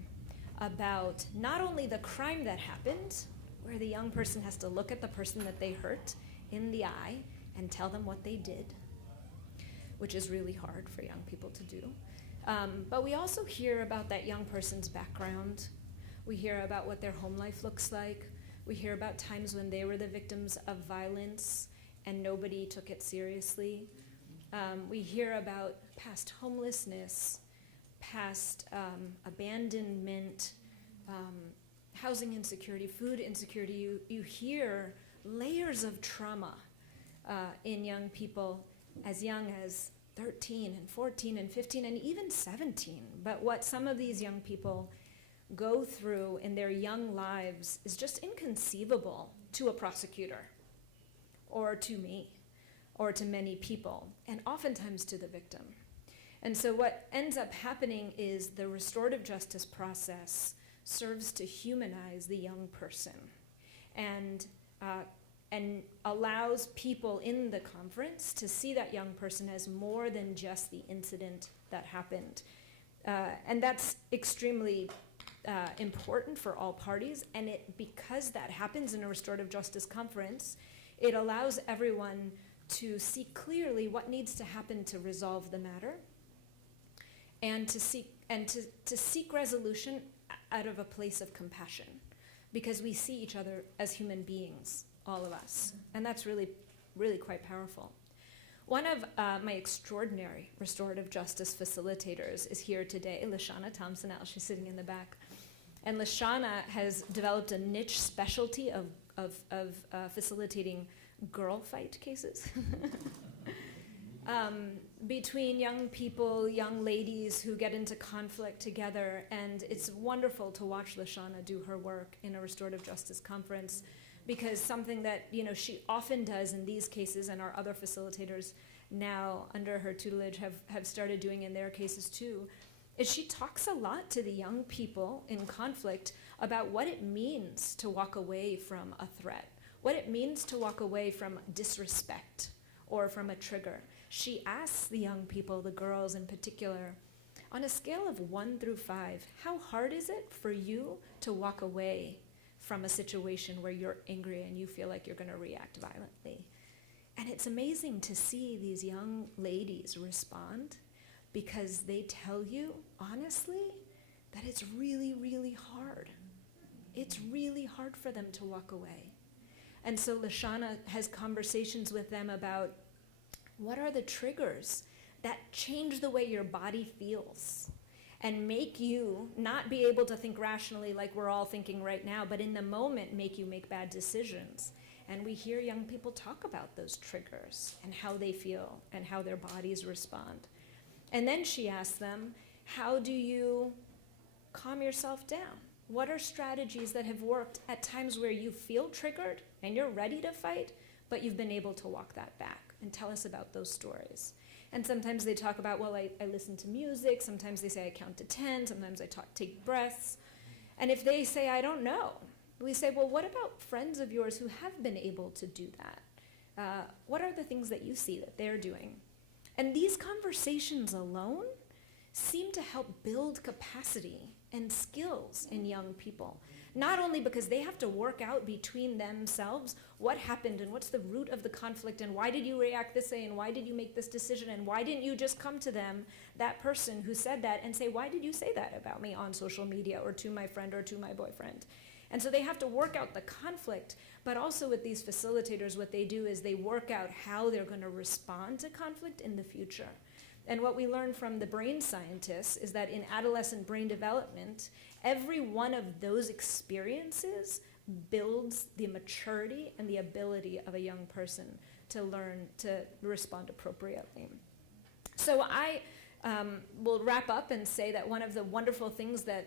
about not only the crime that happened, where the young person has to look at the person that they hurt in the eye and tell them what they did, which is really hard for young people to do. But we also hear about that young person's background. We hear about what their home life looks like. We hear about times when they were the victims of violence and nobody took it seriously. We hear about past homelessness, past abandonment, housing insecurity, food insecurity. You hear layers of trauma in young people as young as 13 and 14 and 15 and even 17. But what some of these young people go through in their young lives is just inconceivable to a prosecutor or to me or to many people, and oftentimes to the victim. And so what ends up happening is the restorative justice process serves to humanize the young person and allows people in the conference to see that young person as more than just the incident that happened. And that's extremely important for all parties, and because that happens in a restorative justice conference, it allows everyone to see clearly what needs to happen to resolve the matter, and to seek resolution out of a place of compassion, because we see each other as human beings, all of us, and that's really, really quite powerful. One of my extraordinary restorative justice facilitators is here today, Lashana Thompson-L. She's sitting in the back. And Lashana has developed a niche specialty of facilitating girl fight cases between young people, young ladies who get into conflict together. And it's wonderful to watch Lashana do her work in a restorative justice conference, because something that she often does in these cases, and our other facilitators now under her tutelage have started doing in their cases too, is she talks a lot to the young people in conflict about what it means to walk away from a threat, what it means to walk away from disrespect or from a trigger. She asks the young people, the girls in particular, on a scale of 1 through 5, how hard is it for you to walk away from a situation where you're angry and you feel like you're going to react violently? And it's amazing to see these young ladies respond, because they tell you, honestly, that it's really, really hard. It's really hard for them to walk away. And so Lashana has conversations with them about what are the triggers that change the way your body feels and make you not be able to think rationally like we're all thinking right now, but in the moment make you make bad decisions. And we hear young people talk about those triggers and how they feel and how their bodies respond. And then she asks them, how do you calm yourself down? What are strategies that have worked at times where you feel triggered and you're ready to fight, but you've been able to walk that back? And tell us about those stories. And sometimes they talk about, well, I listen to music. Sometimes they say I count to 10. Sometimes I take breaths. And if they say, I don't know, we say, well, what about friends of yours who have been able to do that? What are the things that you see that they're doing? And these conversations alone seem to help build capacity and skills in young people. Not only because they have to work out between themselves what happened and what's the root of the conflict and why did you react this way and why did you make this decision and why didn't you just come to them, that person who said that, and say, why did you say that about me on social media or to my friend or to my boyfriend? And so they have to work out the conflict, but also with these facilitators, what they do is they work out how they're going to respond to conflict in the future. And what we learn from the brain scientists is that in adolescent brain development, every one of those experiences builds the maturity and the ability of a young person to learn to respond appropriately. So I will wrap up and say that one of the wonderful things that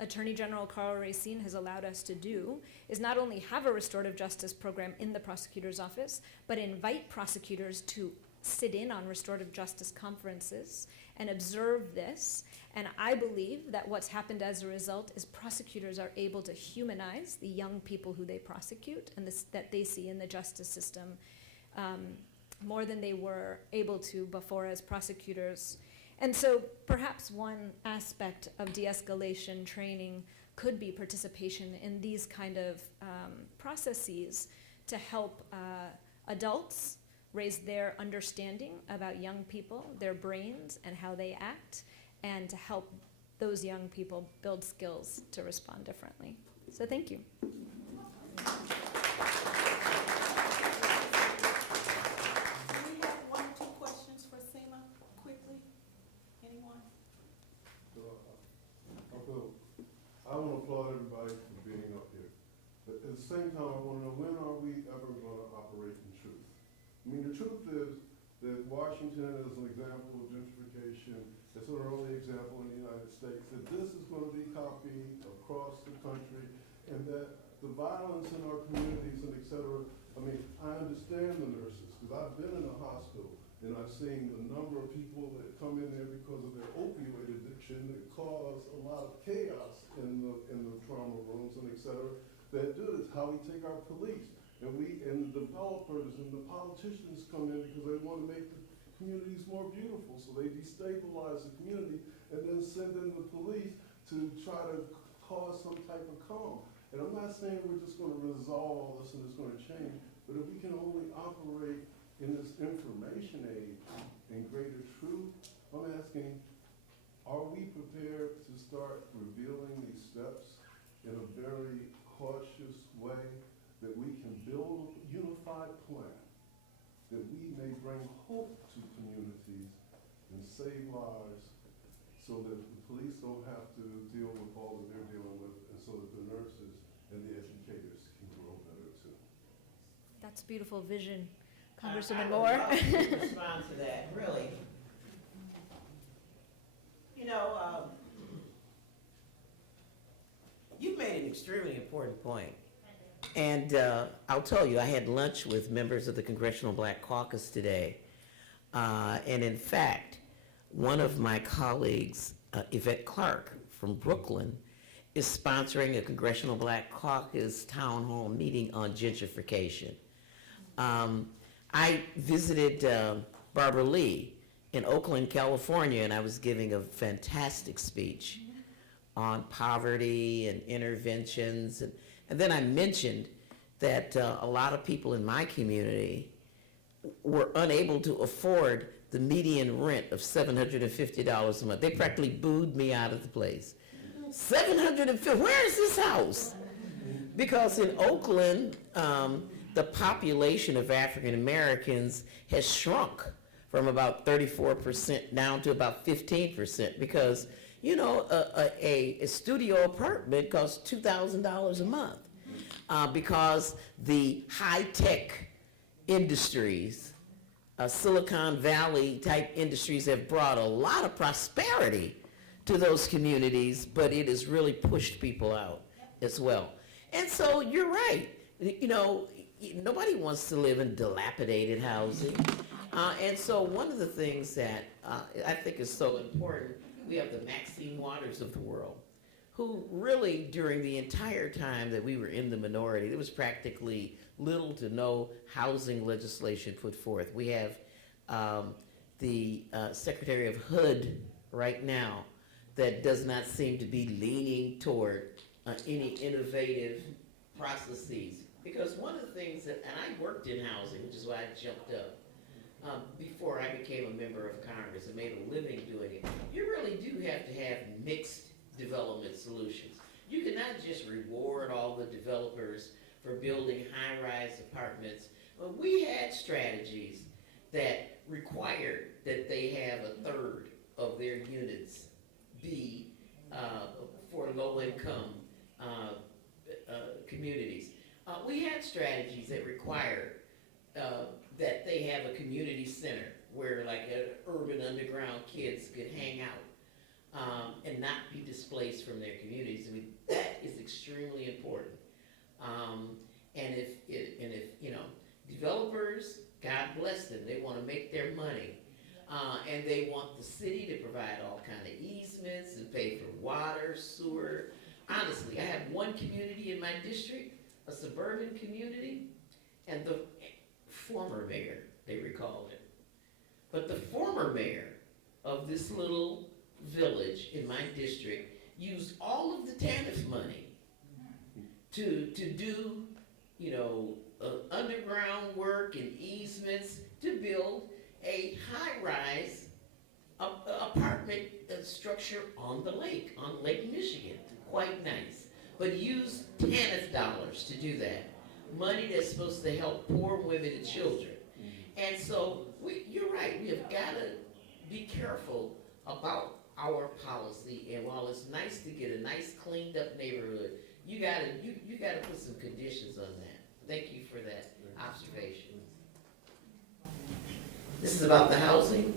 Attorney General Karl Racine has allowed us to do is not only have a restorative justice program in the prosecutor's office, but invite prosecutors to sit in on restorative justice conferences and observe this. And I believe that what's happened as a result is prosecutors are able to humanize the young people who they prosecute and that they see in the justice system more than they were able to before as prosecutors. And so perhaps one aspect of de-escalation training could be participation in these kind of processes to help adults raise their understanding about young people, their brains, and how they act, and to help those young people build skills to respond differently. So thank you. I want to applaud everybody for being up here. But at the same time, I want to know, when are we ever going to operate in truth? I mean, the truth is that Washington is an example of gentrification. It's an early example in the United States, that this is going to be copied across the country, and that the violence in our communities and et cetera, I mean, I understand the nurses, because I've been in a hospital, and I've seen the number of people that come in there because of their opioid addiction that cause a lot of chaos in the trauma rooms and et cetera. That do is how we take our police, and the developers and the politicians come in because they want to make the communities more beautiful, so they destabilize the community and then send in the police to try to cause some type of calm. And I'm not saying we're just going to resolve all this and it's going to change, but if we can only operate in this information age in greater truth, I'm asking, are we prepared to start revealing these steps in a very cautious way that we can build a unified plan, that we may bring hope to communities and save lives so that the police don't have to deal with all that they're dealing with, and so that the nurses and the educators can grow better too. That's a beautiful vision. Congresswoman I Moore. would love to respond to that, really. You know, you've made an extremely important point. And I'll tell you, I had lunch with members of the Congressional Black Caucus today. And in fact, one of my colleagues, Yvette Clark from Brooklyn, is sponsoring a Congressional Black Caucus town hall meeting on gentrification. I visited Barbara Lee in Oakland, California, and I was giving a fantastic speech on poverty and interventions. And then I mentioned that a lot of people in my community were unable to afford the median rent of $750 a month. They practically booed me out of the place. $750, where is this house? Because in Oakland, the population of African Americans has shrunk from about 34% down to about 15%, because, you know, a studio apartment costs $2,000 a month, because the high-tech industries, Silicon Valley type industries, have brought a lot of prosperity to those communities, but it has really pushed people out as well. And so you're right, you know, nobody wants to live in dilapidated housing. And so one of the things that I think is so important, we have the Maxine Waters of the world, who really, during the entire time that we were in the minority, there was practically little to no housing legislation put forth. We have the Secretary of HUD right now that does not seem to be leaning toward any innovative processes. Because one of the things that, and I worked in housing, which is why I jumped up, before I became a member of Congress and made a living doing it, you really do have to have mixed development solutions. You cannot not just reward all the developers for building high-rise apartments, but we had strategies that required that they have a third of their units be for low-income communities. We had strategies that required that they have a community center where like urban underground kids could hang out and not be displaced from their communities. I mean, that is extremely important. And if you know, developers, God bless them, they want to make their money. And they want the city to provide all kind of easements and pay for water, sewer. Honestly, I have one community in my district, a suburban community, and the former mayor, they recalled it. But the former mayor of this little village in my district used all of the TANF money to do, you know, underground work and easements to build a high-rise apartment structure on the lake, on Lake Michigan. Quite nice. But use TANF dollars to do that. Money that's supposed to help poor women and children. And so, you're right, we have got to be careful about our policy. And while it's nice to get a nice cleaned up neighborhood, you gotta put some conditions on that. Thank you for that observation. This is about the housing?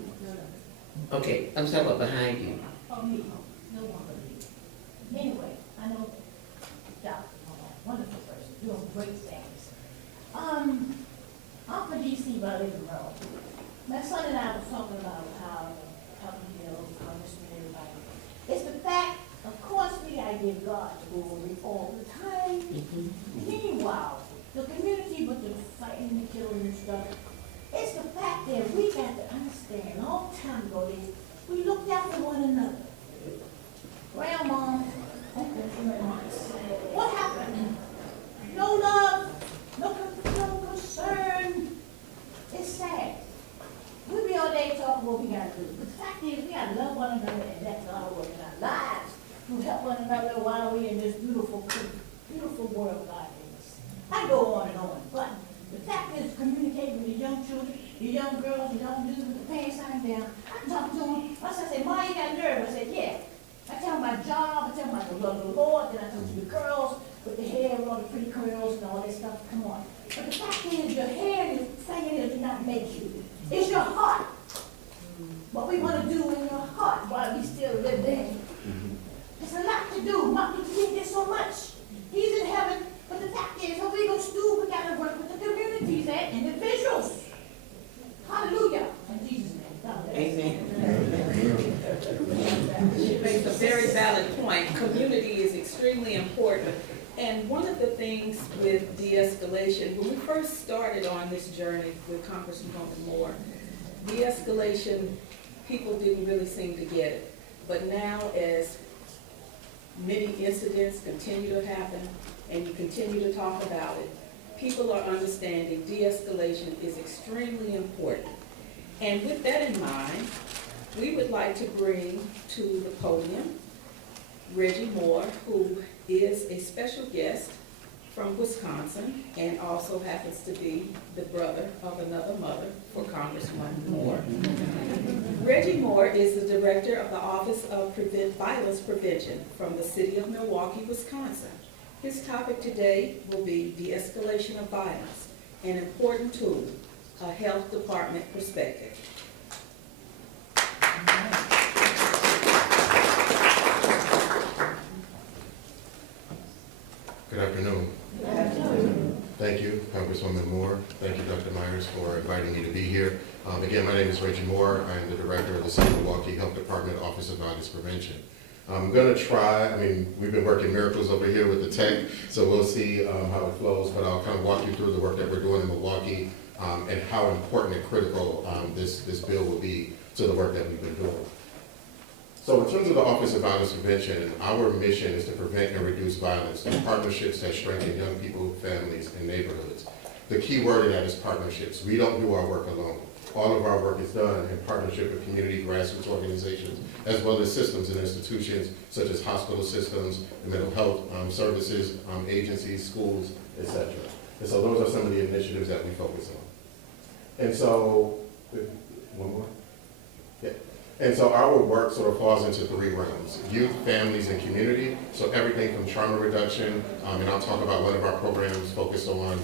Okay, I'm talking about behind you. Oh, me, no one but me. Anyway, I know Dr. Malone, wonderful person, doing great things. I'm from DC, but I live in Maryland. My son and I were talking about how helping build Congressman and everybody. It's the fact, of course, I give God glory all the time. Meanwhile, the community with the fighting and the killing and stuff, it's the fact that we got to understand, a long time ago, we looked after one another. Grandma, what happened? No love, no concern. It's sad. We be all day talking what we gotta do. But the fact is, we gotta love one another and let God work in our lives to help one another while we in this beautiful, beautiful world God gave us. I go on and on, but the fact is, communicating with the young children, the young girls, the young dudes with the pants sign down. I talk to them. My son said, "Ma, you got nerve?" I said, "Yeah." I tell them my job, I tell them about the love of the Lord, then I talk to the girls with the hair, with all the pretty curls and all that stuff. Come on. But the fact is, your hair and your fingernails do not make you. It's your heart. What we want to do in your heart while we still live there. There's a lot to do. Martin Luther King did so much. He's in heaven. But the fact is, when we go to school, we got to work with the communities and individuals. Hallelujah. In Jesus' name. Amen. She makes a very valid point. Community is extremely important. And one of the things with de-escalation, when we first started on this journey with Congresswoman Moore, de-escalation, people didn't really seem to get it. But now as many incidents continue to happen and you continue to talk about it, people are understanding de-escalation is extremely important. And with that in mind, we would like to bring to the podium Reggie Moore, who is a special guest from Wisconsin and also happens to be the brother of another mother for Congresswoman Moore. Reggie Moore is the director of the Office of Violence Prevention from the city of Milwaukee, Wisconsin. His topic today will be de-escalation of violence, an important tool, a health department perspective. Good afternoon. Good afternoon. Thank you, Congresswoman Moore. Thank you, Dr. Myers, for inviting me to be here. Again, my name is Reggie Moore. I am the director of the City of Milwaukee Health Department Office of Violence Prevention. I'm going to try, we've been working miracles over here with the tech, so we'll see how it flows, but I'll kind of walk you through the work that we're doing in Milwaukee and how important and critical this bill will be to the work that we've been doing. So in terms of the Office of Violence Prevention, our mission is to prevent and reduce violence through partnerships that strengthen young people, families, and neighborhoods. The key word in that is partnerships. We don't do our work alone. All of our work is done in partnership with community grassroots organizations, as well as systems and institutions such as hospital systems, mental health services, agencies, schools, etc. And so those are some of the initiatives that we focus on. And so, one more? Yeah. And so our work sort of falls into three realms: youth, families, and community. So everything from trauma reduction, and I'll talk about one of our programs focused on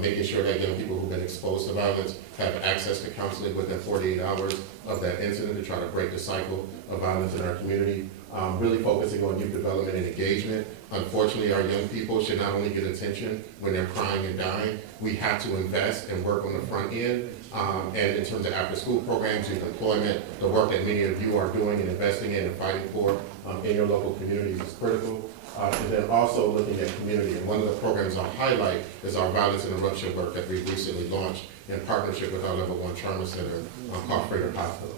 making sure that young people who've been exposed to violence have access to counseling within 48 hours of that incident to try to break the cycle of violence in our community. Really focusing on youth development and engagement. Unfortunately, our young people should not only get attention when they're crying and dying, we have to invest and work on the front end. And in terms of after-school programs, youth employment, the work that many of you are doing and investing in and fighting for in your local communities is critical. And then also looking at community. And one of the programs I'll highlight is our violence interruption work that we recently launched in partnership with our Level 1 Trauma Center, called Freighter Hospital.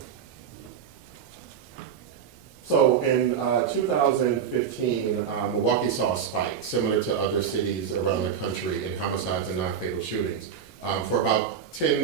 So in 2015, Milwaukee saw a spike, similar to other cities around the country, in homicides and non-fatal shootings. For about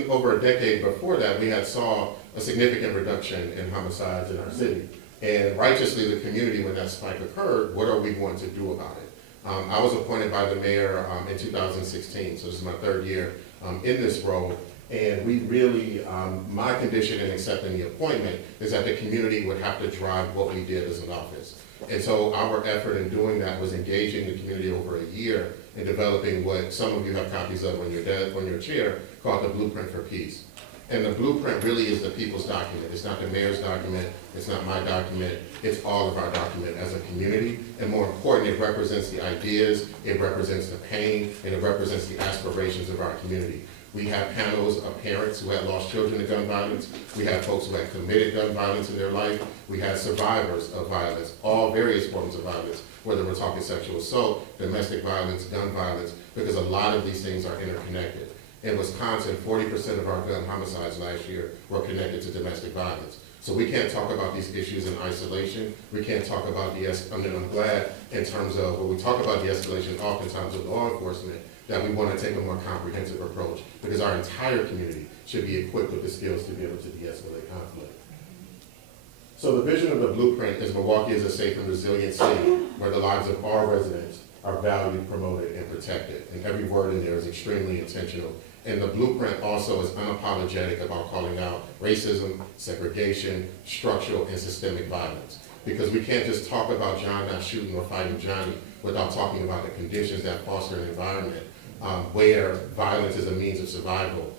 over a decade before that, we had saw a significant reduction in homicides in our city. And righteously, the community, when that spike occurred, what are we going to do about it? I was appointed by the mayor in 2016, so this is my third year in this role. And we really, my condition in accepting the appointment is that the community would have to drive what we did as an office. And so our effort in doing that was engaging the community over a year in developing what some of you have copies of on your chair, called the Blueprint for Peace. And the blueprint really is the people's document. It's not the mayor's document, it's not my document, it's all of our document as a community. And more important, it represents the ideas, it represents the pain, and it represents the aspirations of our community. We have panels of parents who had lost children to gun violence. We have folks who had committed gun violence in their life. We have survivors of violence, all various forms of violence, whether we're talking sexual assault, domestic violence, gun violence, because a lot of these things are interconnected. In Wisconsin, 40% of our gun homicides last year were connected to domestic violence. So we can't talk about these issues in isolation. We can't talk about I'm glad in terms of when we talk about de-escalation, oftentimes with law enforcement, that we want to take a more comprehensive approach, because our entire community should be equipped with the skills to be able to de-escalate conflict. So the vision of the blueprint is Milwaukee is a safe and resilient city where the lives of all residents are valued, promoted, and protected. And every word in there is extremely intentional. And the blueprint also is unapologetic about calling out racism, segregation, structural, and systemic violence. Because we can't just talk about John not shooting or fighting Johnny without talking about the conditions that foster an environment where violence is a means of survival.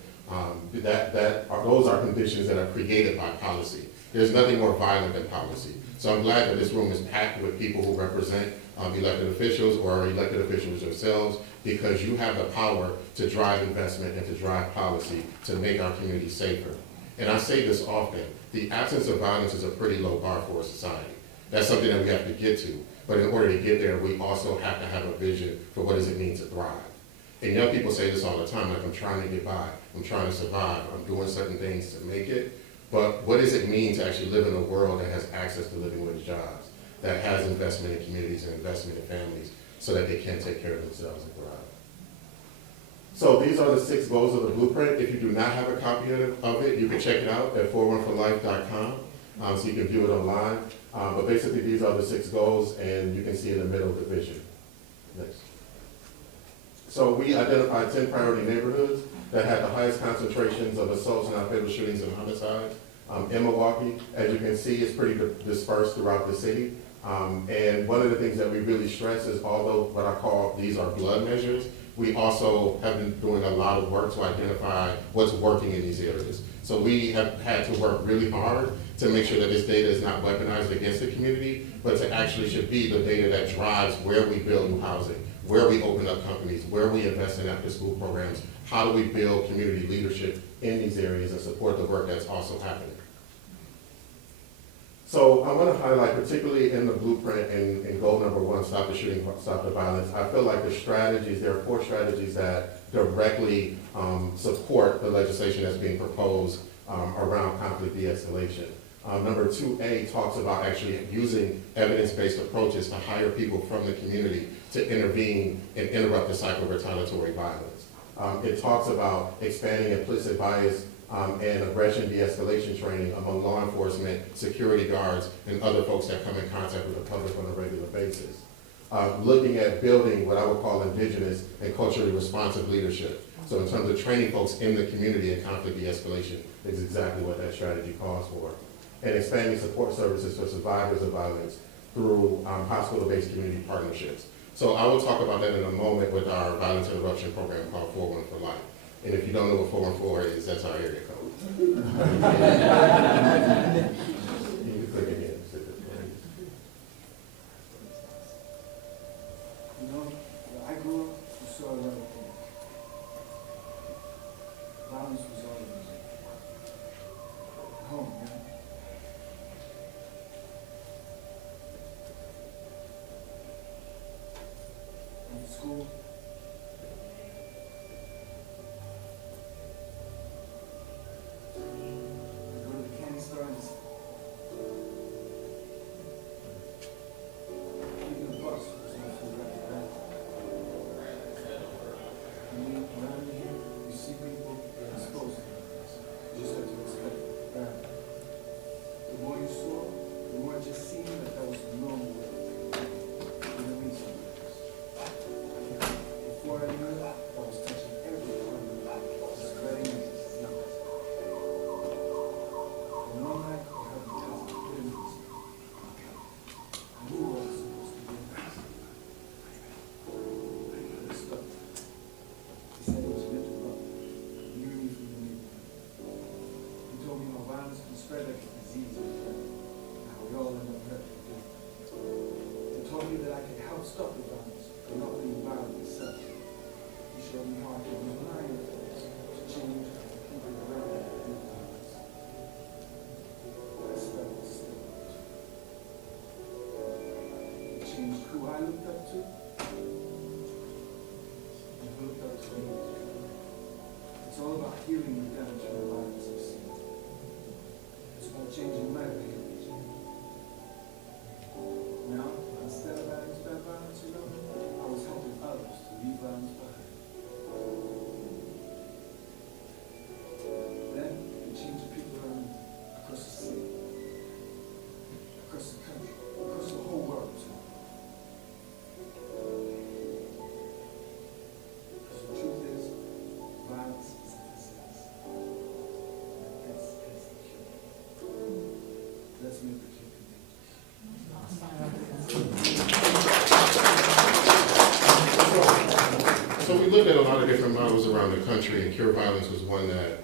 Those are conditions that are created by policy. There's nothing more violent than policy. So I'm glad that this room is packed with people who represent elected officials or are elected officials themselves, because you have the power to drive investment and to drive policy to make our community safer. And I say this often, the absence of violence is a pretty low bar for a society. That's something that we have to get to. But in order to get there, we also have to have a vision for what does it mean to thrive. And young people say this all the time, like, I'm trying to get by, I'm trying to survive, I'm doing certain things to make it. But what does it mean to actually live in a world that has access to living wage jobs, that has investment in communities and investment in families so that they can take care of themselves and thrive? So these are the 6 goals of the blueprint. If you do not have a copy of it, you can check it out at 414life.com, so you can view it online. But basically, these are the 6 goals, and you can see in the middle the vision. Next. So we identified 10 priority neighborhoods that had the highest concentrations of assaults and non-fatal shootings and homicides in Milwaukee. As you can see, it's pretty dispersed throughout the city. And one of the things that we really stress is, although what I call these are blood measures, we also have been doing a lot of work to identify what's working in these areas. So we have had to work really hard to make sure that this data is not weaponized against the community, but to actually should be the data that drives where we build new housing, where we open up companies, where we invest in after-school programs, how do we build community leadership in these areas and support the work that's also happening. So I want to highlight, particularly in the blueprint in goal number 1, stop the shooting, stop the violence, I feel like the strategies, there are 4 strategies that directly support the legislation that's being proposed around conflict de-escalation. Number 2A talks about actually using evidence-based approaches to hire people from the community to intervene and interrupt the cycle of retaliatory violence. It talks about expanding implicit bias and aggression de-escalation training among law enforcement, security guards, and other folks that come in contact with the public on a regular basis. Looking at building what I would call indigenous and culturally responsive leadership. So in terms of training folks in the community in conflict de-escalation is exactly what that strategy calls for. And expanding support services for survivors of violence through hospital-based community partnerships. So I will talk about that in a moment with our violence interruption program called 4-1 for Life. And if you don't know what 414 is, that's our area code. You can click it in. You know, where I grew up, you saw a lot of things. Violence was always home, man. Went to school. I go to the candy store and just even the bus was not so right. Around here, you see people that are exposed to this. You just have to expect that. The more you saw, the more it just seemed that that was the normal way. You know what I mean? Before I knew it, I was touching every part of my life. Spreading it. And one night, I heard the counsel put in this. I knew what I was supposed to do. I stopped. He said it was mental health. He knew me from the neighborhood. He told me how violence can spread like a disease and how we all end up hurt. He told me that I could help stop the violence, but not being violent myself. He showed me how I could use my influence to change people around me and violence. I slept still. It changed who I looked up to. Looked up to me. It's all about healing the damage from the violence I've seen. It's about changing my behavior. Now, instead of adding to that violence, you know, I was helping others to leave violence behind. Then, it changed people around me, across the city, across the country, across the whole world too. Because the truth is, violence is a disease. This is the cure. Let's make the cure contagious. So we looked at a lot of different models around the country, and Cure Violence was one that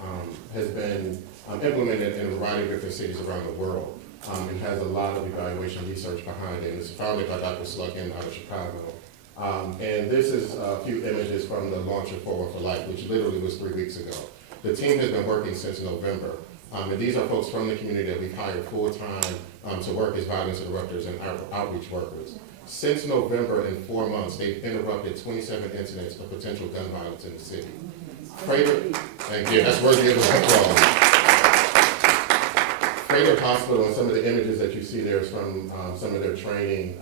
has been implemented in a variety of different cities around the world. It has a lot of evaluation research behind it, and it's founded by Dr. Sluckin out of Chicago. And this is a few images from the launch of 4-1 for Life, which literally was 3 weeks ago. The team has been working since November. And these are folks from the community that we've hired full-time to work as violence interrupters and outreach workers. Since November, in 4 months, they've interrupted 27 incidents of potential gun violence in the city. Thank you, that's worthy of an applause. Freighter Hospital, and some of the images that you see there is from some of their training,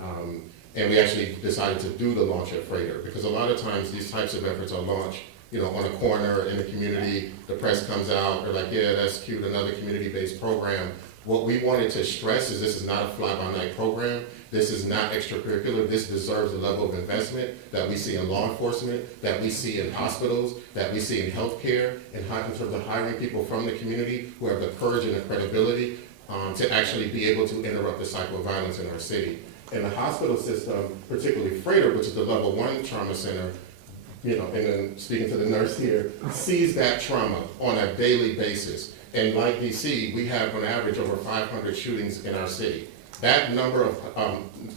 and we actually decided to do the launch at Freighter, because a lot of times these types of efforts are launched, you know, on a corner in the community, the press comes out, they're like, yeah, that's cute, another community-based program. What we wanted to stress is this is not a fly-by-night program. This is not extracurricular. This deserves the level of investment that we see in law enforcement, that we see in hospitals, that we see in healthcare, in terms of hiring people from the community who have the courage and the credibility to actually be able to interrupt the cycle of violence in our city. In the hospital system, particularly Freighter, which is the level 1 trauma center, you know, and then speaking to the nurse here, sees that trauma on a daily basis. And like DC, we have on average over 500 shootings in our city. That number of,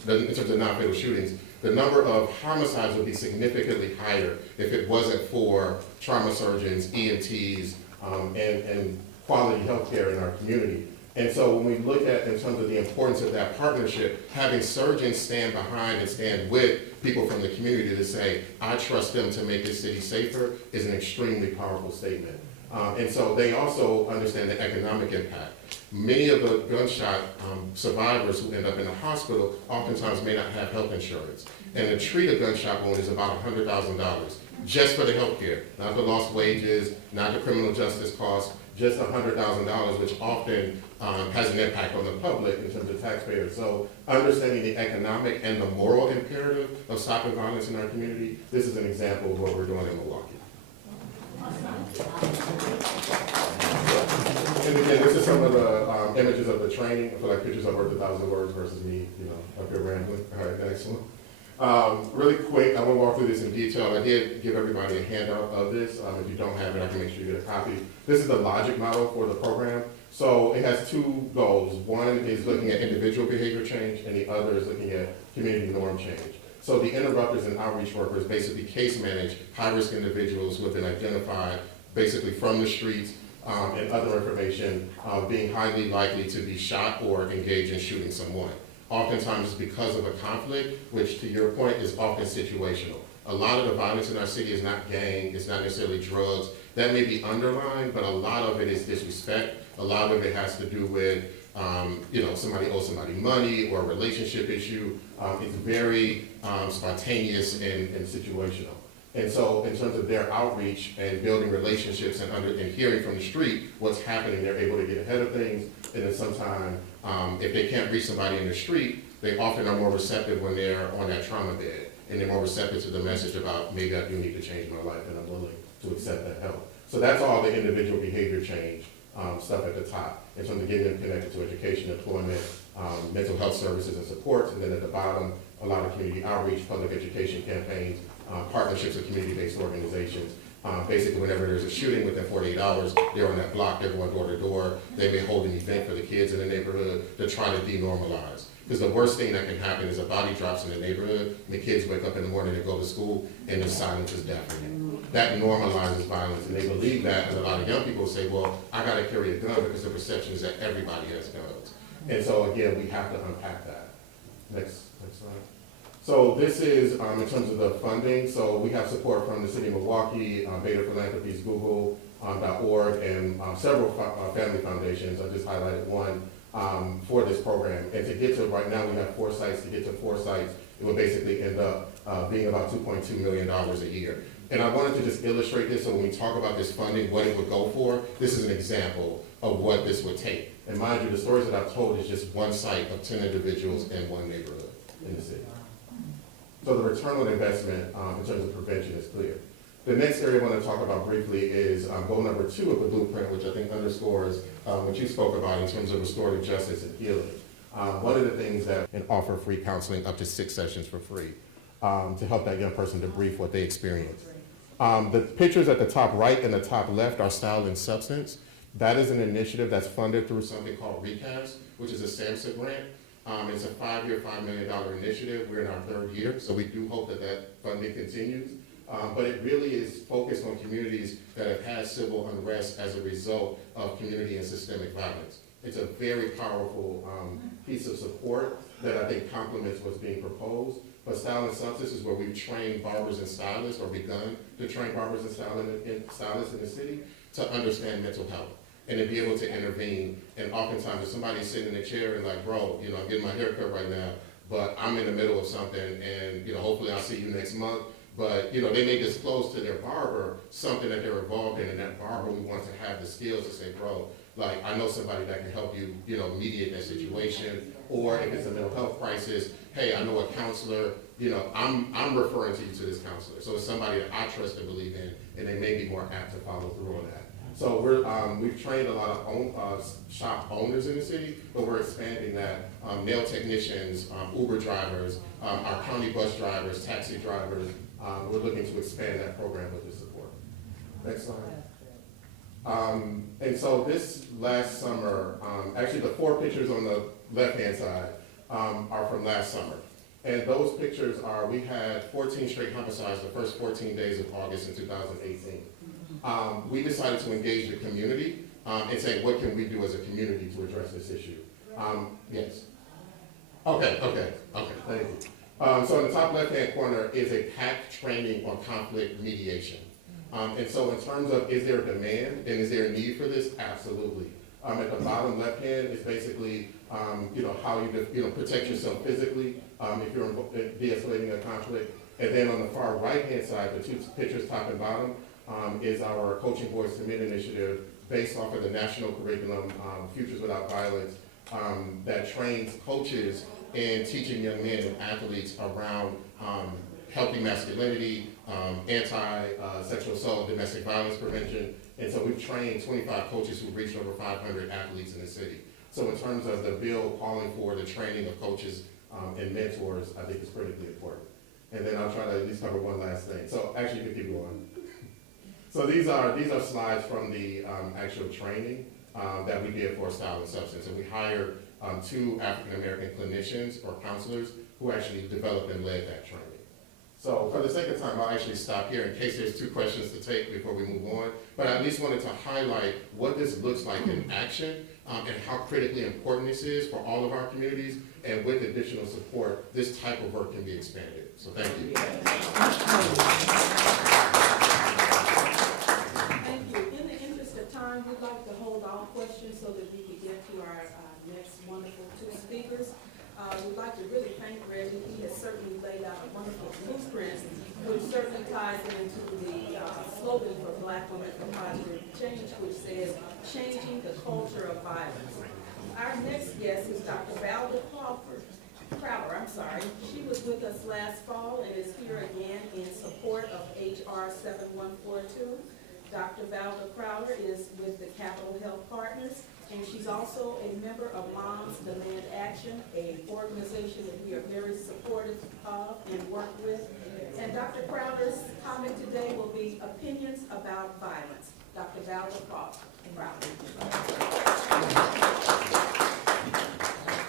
in terms of non-fatal shootings, the number of homicides would be significantly higher if it wasn't for trauma surgeons, EMTs, and quality healthcare in our community. And so when we look at, in terms of the importance of that partnership, having surgeons stand behind and stand with people from the community to say, I trust them to make this city safer, is an extremely powerful statement. And so they also understand the economic impact. Many of the gunshot survivors who end up in the hospital oftentimes may not have health insurance. And to treat a gunshot wound is about $100,000 just for the health care, not the lost wages, not the criminal justice costs, just $100,000, which often has an impact on the public in terms of taxpayers. So understanding the economic and the moral imperative of stopping violence in our community, this is an example of what we're doing in Milwaukee. And again, this is some of the images of the training. I feel like pictures are worth 1,000 words versus me, up here rambling. All right, excellent. Really quick, I won't walk through this in detail. I did give everybody a handout of this. If you don't have it, I can make sure you get a copy. This is the logic model for the program. So it has two goals. One is looking at individual behavior change, and the other is looking at community norm change. So the interrupters and outreach workers basically case manage high-risk individuals who have been identified basically from the streets and other information being highly likely to be shot or engage in shooting someone. Oftentimes it's because of a conflict, which to your point is often situational. A lot of the violence in our city is not gang, it's not necessarily drugs. That may be underlined, but a lot of it is disrespect. A lot of it has to do with, somebody owes somebody money or a relationship issue. It's very spontaneous and situational. And so in terms of their outreach and building relationships and hearing from the street what's happening, they're able to get ahead of things. And then sometimes if they can't reach somebody in the street, they often are more receptive when they're on that trauma bed. And they're more receptive to the message about maybe I do need to change my life and I'm willing to accept that help. So that's all the individual behavior change stuff at the top in terms of getting them connected to education, employment, mental health services and supports. And then at the bottom, a lot of community outreach, public education campaigns, partnerships with community-based organizations. Basically, whenever there's a shooting within 48 hours, they're on that block, they're going door to door. They may hold an event for the kids in the neighborhood to try to denormalize. Because the worst thing that can happen is a body drops in the neighborhood, and the kids wake up in the morning and go to school, and the silence is deafening. That normalizes violence, and they believe that, and a lot of young people say, well, I gotta carry a gun because the perception is that everybody has guns. And so again, we have to unpack that. Next slide. So this is in terms of the funding. So we have support from the City of Milwaukee, Beta Philanthropies, Google.org, and several family foundations. I just highlighted one for this program. And to get to, right now we have 4 sites. To get to 4 sites, it would basically end up being about $2.2 million a year. And I wanted to just illustrate this so when we talk about this funding, what it would go for, this is an example of what this would take. And mind you, the stories that I've told is just one site of 10 individuals in one neighborhood in the city. So the return on investment in terms of prevention is clear. The next area I want to talk about briefly is goal number 2 of the blueprint, which I think underscores what you spoke about in terms of restorative justice and healing. One of the things that can offer free counseling up to 6 sessions for free to help that young person debrief what they experienced. The pictures at the top right and the top left are Style and Substance. That is an initiative that's funded through something called RECAST, which is a SAMHSA grant. It's a 5-year, $5 million initiative. We're in our 3rd year, so we do hope that that funding continues. But it really is focused on communities that have had civil unrest as a result of community and systemic violence. It's a very powerful piece of support that I think complements what's being proposed. But Style and Substance is where we've trained barbers and stylists, or begun to train barbers and stylists in the city to understand mental health and to be able to intervene. And oftentimes if somebody's sitting in a chair and like, bro, I'm getting my hair cut right now, but I'm in the middle of something and, hopefully I'll see you next month. But, they may disclose to their barber something that they're involved in, and that barber, we want to have the skills to say, bro, like, I know somebody that can help you, mediate that situation. Or if it's a mental health crisis, hey, I know a counselor, I'm referring to you to this counselor. So it's somebody that I trust and believe in, and they may be more apt to follow through on that. So we've trained a lot of shop owners in the city, but we're expanding that. Nail technicians, Uber drivers, our county bus drivers, taxi drivers. We're looking to expand that program with this support. Next slide. And so this last summer, actually the 4 pictures on the left-hand side are from last summer. And those pictures are, we had 14 straight homicides the first 14 days of August in 2018. We decided to engage the community and say, what can we do as a community to address this issue? Yes. Okay, thank you. So in the top left-hand corner is a packed training on conflict mediation. And so in terms of, is there a demand and is there a need for this? Absolutely. At the bottom left-hand is basically, how you protect yourself physically if you're de-escalating a conflict. And then on the far right-hand side, the 2 pictures top and bottom, is our Coaching Boys Commit initiative based off of the national curriculum, Futures Without Violence, that trains coaches in teaching young men and athletes around healthy masculinity, anti-sexual assault, domestic violence prevention. And so we've trained 25 coaches who've reached over 500 athletes in the city. So in terms of the bill calling for the training of coaches and mentors, I think is critically important. And then I'll try to at least cover one last thing. So actually, you can keep going. So these are slides from the actual training that we did for Style and Substance. And we hired 2 African-American clinicians or counselors who actually developed and led that training. So for the sake of time, I'll actually stop here in case there's 2 questions to take before we move on. But I at least wanted to highlight what this looks like in action and how critically important this is for all of our communities. And with additional support, this type of work can be expanded. So thank you. Thank you. In the interest of time, we'd like to hold all questions so that we can get to our next wonderful 2 speakers. We'd like to really thank Reggie. He has certainly laid out a wonderful blueprint, which certainly ties into the slogan for Black Women for Positive Change, which says, changing the culture of violence. Our next guest is Dr. Valda Crowder. She was with us last fall and is here again in support of HR 7142. Dr. Valda Crowder is with the Capital Health Partners, and she's also a member of Moms Demand Action, an organization that we are very supportive of and work with. And Dr. Crowder's comment today will be opinions about violence. Dr. Valda Crowder.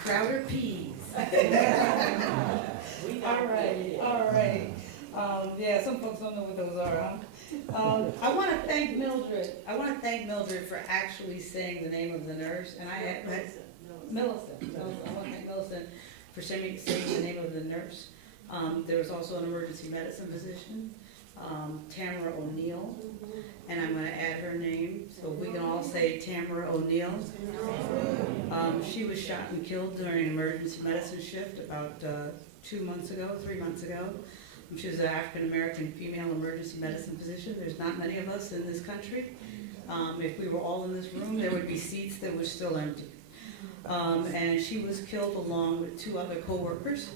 Crowder peas. All right. Yeah, some folks don't know what those are, huh? I want to thank Mildred. I want to thank Mildred for actually saying the name of the nurse, and Millicent. I want to thank Millicent for saying the name of the nurse. There was also an emergency medicine physician, Tamara O'Neill, and I'm going to add her name so we can all say Tamara O'Neill. She was shot and killed during an emergency medicine shift about 3 months ago. She was an African-American female emergency medicine physician. There's not many of us in this country. If we were all in this room, there would be seats that were still empty. And she was killed along with 2 other co-workers.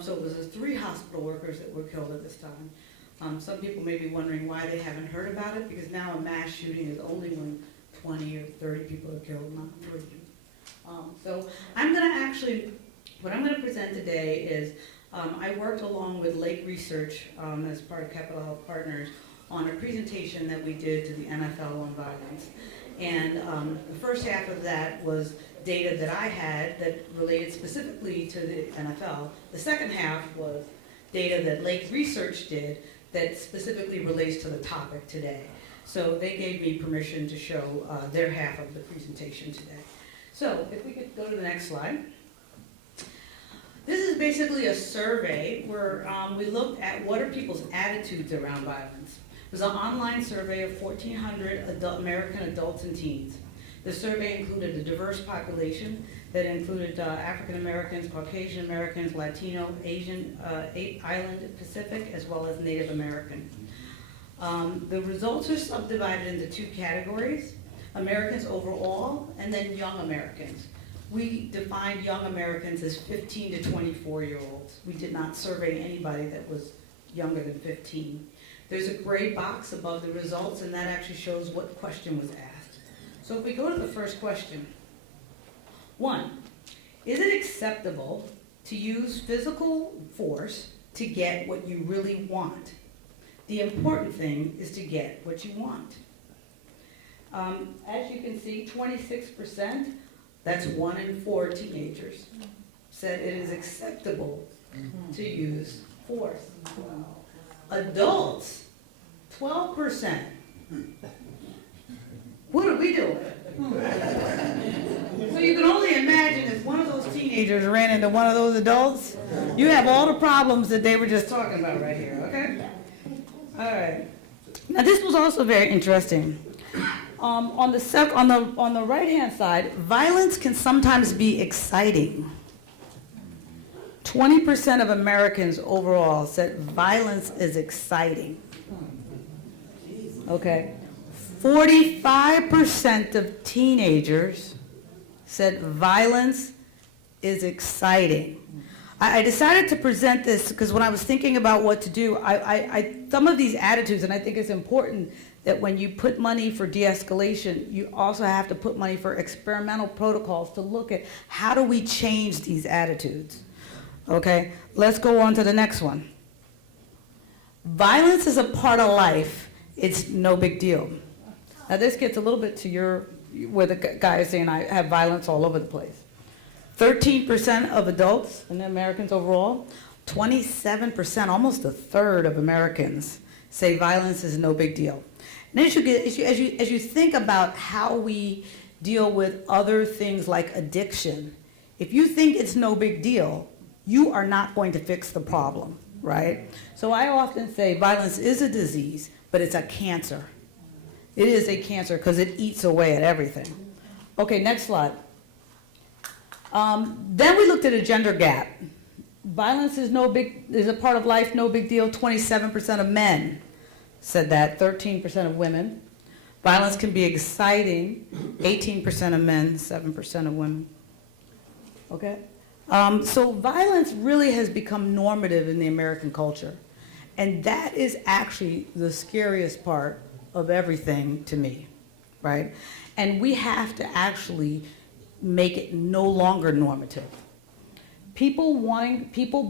So it was 3 hospital workers that were killed at this time. Some people may be wondering why they haven't heard about it, because now a mass shooting is only when 20 or 30 people are killed, not 3. So I'm going to actually, what I'm going to present today is I worked along with Lake Research as part of Capital Health Partners on a presentation that we did to the NFL on violence. And the first half of that was data that I had that related specifically to the NFL. The second half was data that Lake Research did that specifically relates to the topic today. So they gave me permission to show their half of the presentation today. So if we could go to the next slide. This is basically a survey where we looked at what are people's attitudes around violence. It was an online survey of 1,400 American adults and teens. The survey included a diverse population that included African Americans, Caucasian Americans, Latino, Asian, Island Pacific, as well as Native American. The results are subdivided into 2 categories: Americans overall, and then young Americans. We defined young Americans as 15 to 24-year-olds. We did not survey anybody that was younger than 15. There's a gray box above the results, and that actually shows what question was asked. So if we go to the first question, 1, is it acceptable to use physical force to get what you really want? The important thing is to get what you want. As you can see, 26%, that's 1 in 4 teenagers, said it is acceptable to use force. Adults, 12%. What are we doing? So you can only imagine if one of those teenagers ran into one of those adults, you have all the problems that they were just talking about right here, okay? All right. Now this was also very interesting. On the right-hand side, violence can sometimes be exciting. 20% of Americans overall said violence is exciting. Okay. 45% of teenagers said violence is exciting. I decided to present this because when I was thinking about what to do, some of these attitudes, and I think it's important that when you put money for de-escalation, you also have to put money for experimental protocols to look at how do we change these attitudes. Okay, let's go on to the next one. Violence is a part of life. It's no big deal. Now this gets a little bit to where the guy is saying I have violence all over the place. 13% of adults and Americans overall, 27%, almost a third of Americans say violence is no big deal. And as you think about how we deal with other things like addiction, if you think it's no big deal, you are not going to fix the problem, right? So I often say violence is a disease, but it's a cancer. It is a cancer because it eats away at everything. Okay, next slide. Then we looked at a gender gap. Violence is a part of life, no big deal. 27% of men said that, 13% of women. Violence can be exciting, 18% of men, 7% of women. Okay? So violence really has become normative in the American culture. And that is actually the scariest part of everything to me, right? And we have to actually make it no longer normative. People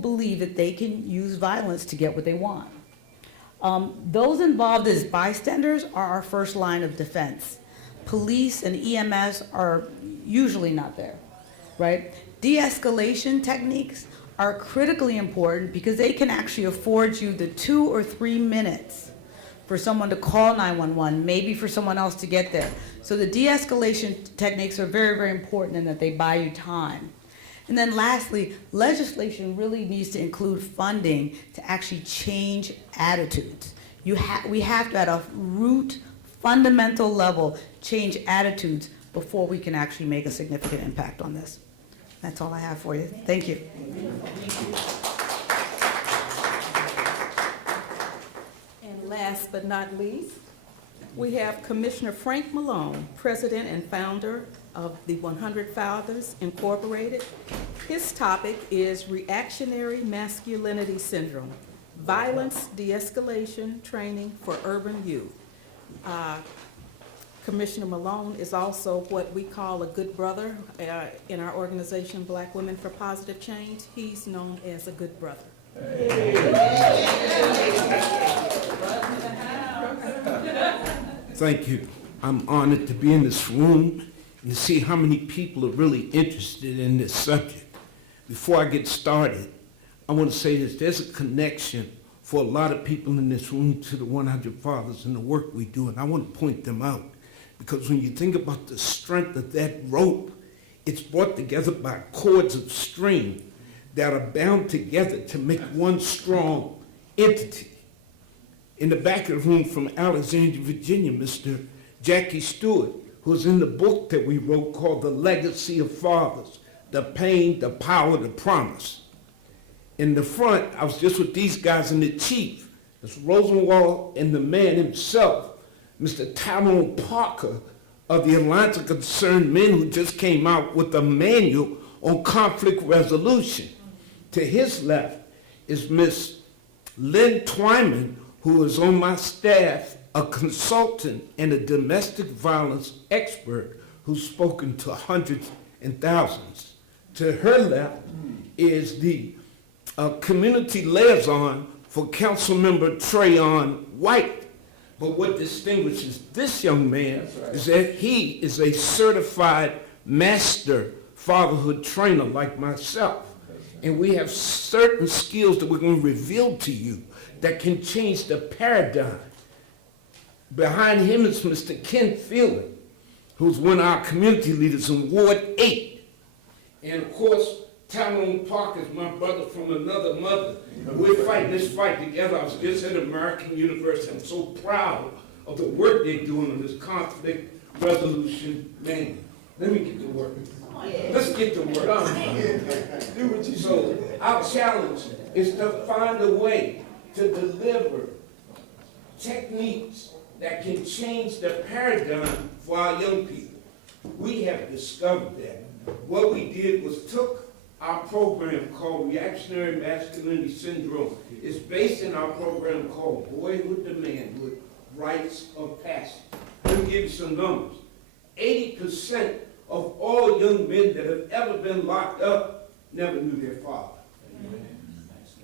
believe that they can use violence to get what they want. Those involved as bystanders are our first line of defense. Police and EMS are usually not there, right? De-escalation techniques are critically important because they can actually afford you the 2 or 3 minutes for someone to call 911, maybe for someone else to get there. So the de-escalation techniques are very, very important in that they buy you time. And then lastly, legislation really needs to include funding to actually change attitudes. We have to, at a root, fundamental level, change attitudes before we can actually make a significant impact on this. That's all I have for you. Thank you. And last but not least, we have Commissioner Frank Malone, President and founder of the 100 Fathers Incorporated. His topic is Reactionary Masculinity Syndrome, Violence De-Escalation Training for Urban Youth. Commissioner Malone is also what we call a good brother in our organization, Black Women for Positive Change. He's known as a good brother. Thank you. I'm honored to be in this room and to see how many people are really interested in this subject. Before I get started, I want to say this. There's a connection for a lot of people in this room to the 100 Fathers and the work we do, and I want to point them out. Because when you think about the strength of that rope, it's brought together by cords of string that are bound together to make one strong entity. In the back of the room from Alexandria, Virginia, Mr. Jackie Stewart, who's in the book that we wrote called The Legacy of Fathers, The Pain, the Power, the Promise. In the front, I was just with these guys and the chief, Mr. Rosenwald, and the man himself, Mr. Tyrone Parker of the Alliance of Concerned Men, who just came out with a manual on conflict resolution. To his left is Miss Lynn Twyman, who is on my staff, a consultant and a domestic violence expert who's spoken to hundreds and thousands. To her left is the community liaison for Councilmember Trayon White. But what distinguishes this young man is that he is a certified master fatherhood trainer like myself. And we have certain skills that we're going to reveal to you that can change the paradigm. Behind him is Mr. Ken Phelan, who's one of our community leaders in Ward 8. And of course, Tyrone Parker is my brother from another mother. We're fighting this fight together. I was just at American University. I'm so proud of the work they're doing on this conflict resolution manual. Let me get to work. Let's get to work. Do what you so our challenge is to find a way to deliver techniques that can change the paradigm for our young people. We have discovered that. What we did was took our program called Reactionary Masculinity Syndrome. It's based in our program called Boyhood to Manhood, Rites of Passage. Let me give you some numbers. 80% of all young men that have ever been locked up never knew their father.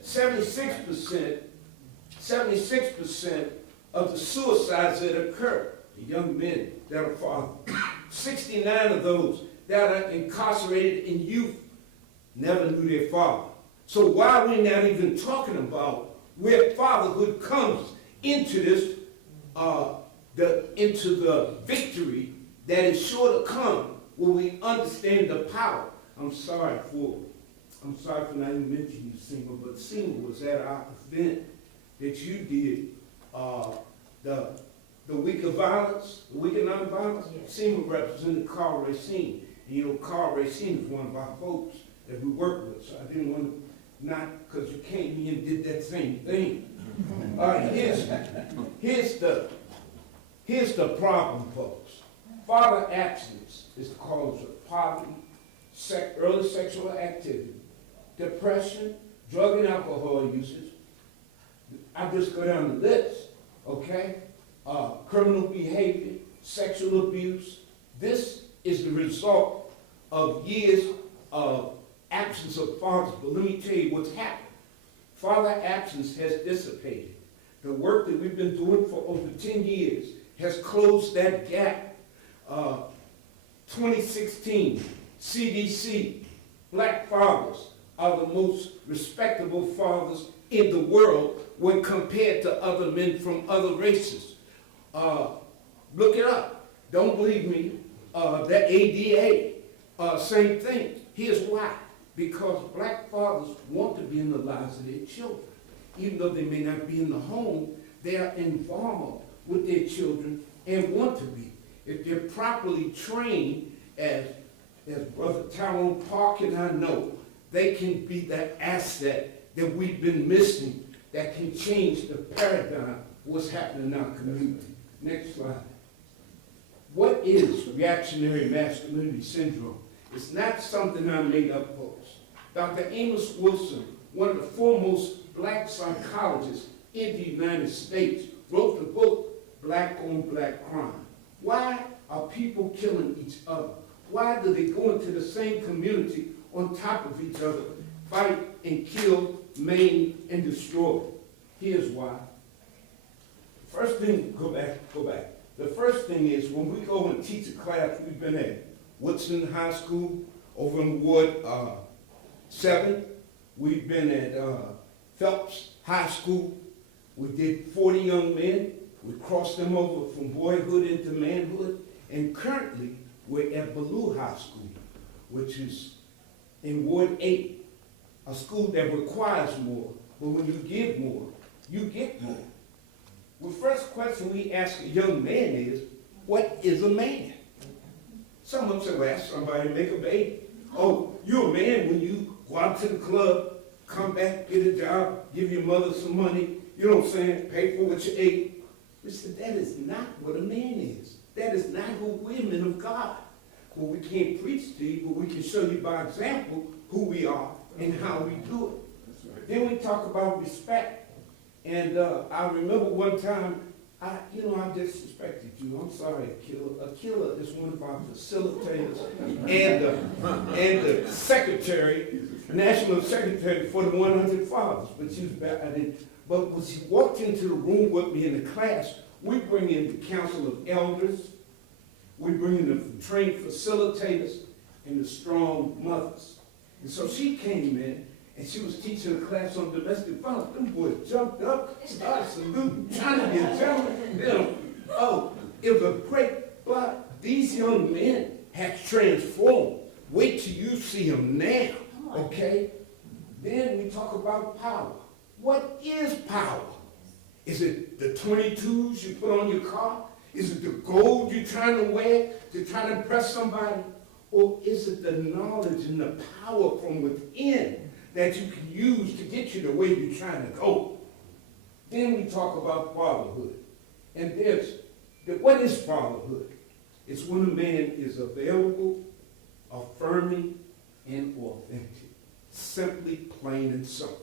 76% of the suicides that occur, the young men that are fathered, 69 of those that are incarcerated in youth never knew their father. So why are we not even talking about where fatherhood comes into this, into the victory that is sure to come when we understand the power? I'm sorry for not even mentioning you, Seema, but Seema was at our event that you did, the week of violence, the week of nonviolence. Yes. Seema represented Carl Racine. You know, Carl Racine is one of our folks that we work with, so I didn't want to, not because you came here and did that same thing. All right, here's the problem, folks. Father absence is the cause of poverty, early sexual activity, depression, drug and alcohol usage. I just go down the list, okay? Criminal behavior, sexual abuse. This is the result of years of absence of fathers. But let me tell you what's happened. Father absence has dissipated. The work that we've been doing for over 10 years has closed that gap. 2016, CDC, black fathers are the most respectable fathers in the world when compared to other men from other races. Look it up. Don't believe me. The ADA, same thing. Here's why. Because black fathers want to be in the lives of their children. Even though they may not be in the home, they are involved with their children and want to be. If they're properly trained, as Brother Tyrone Park and I know, they can be the asset that we've been missing that can change the paradigm of what's happening in our community. Next slide. What is reactionary masculinity syndrome? It's not something I made up, folks. Dr. Amos Wilson, one of the foremost black psychologists in the United States, wrote the book, Black on Black Crime. Why are people killing each other? Why do they go into the same community on top of each other, fight and kill, maim, and destroy? Here's why. First thing, go back. The first thing is when we go and teach a class, we've been at Woodson High School over in Ward 7. We've been at Phelps High School. We did 40 young men. We crossed them over from boyhood into manhood. And currently, we're at Ballou High School, which is in Ward 8, a school that requires more. But when you give more, you get more. The first question we ask a young man is, what is a man? Some of them say, well, ask somebody to make a baby. Oh, you're a man when you go out to the club, come back, get a job, give your mother some money, you know what I'm saying, pay for what you ate. We said, that is not what a man is. That is not who we're men of God. Well, we can't preach to you, but we can show you by example who we are and how we do it. Then we talk about respect. And I remember one time, I disrespected you. I'm sorry, Akila. Akila is one of our facilitators and the secretary, national secretary for the 100 Fathers. But she was bad. But when she walked into the room with me in the class, we bring in the Council of Elders, we bring in the trained facilitators, and the strong mothers. And so she came in, and she was teaching a class on domestic violence. Them boys jumped up, started saluting, trying to get gentlemen. Oh, it was a great, but these young men have transformed. Wait till you see them now, okay? Then we talk about power. What is power? Is it the 22s you put on your car? Is it the gold you're trying to wear to try to impress somebody? Or is it the knowledge and the power from within that you can use to get you the way you're trying to go? Then we talk about fatherhood. And there's What is fatherhood? It's when a man is available, affirming, and authentic. Simply, plain, and simple.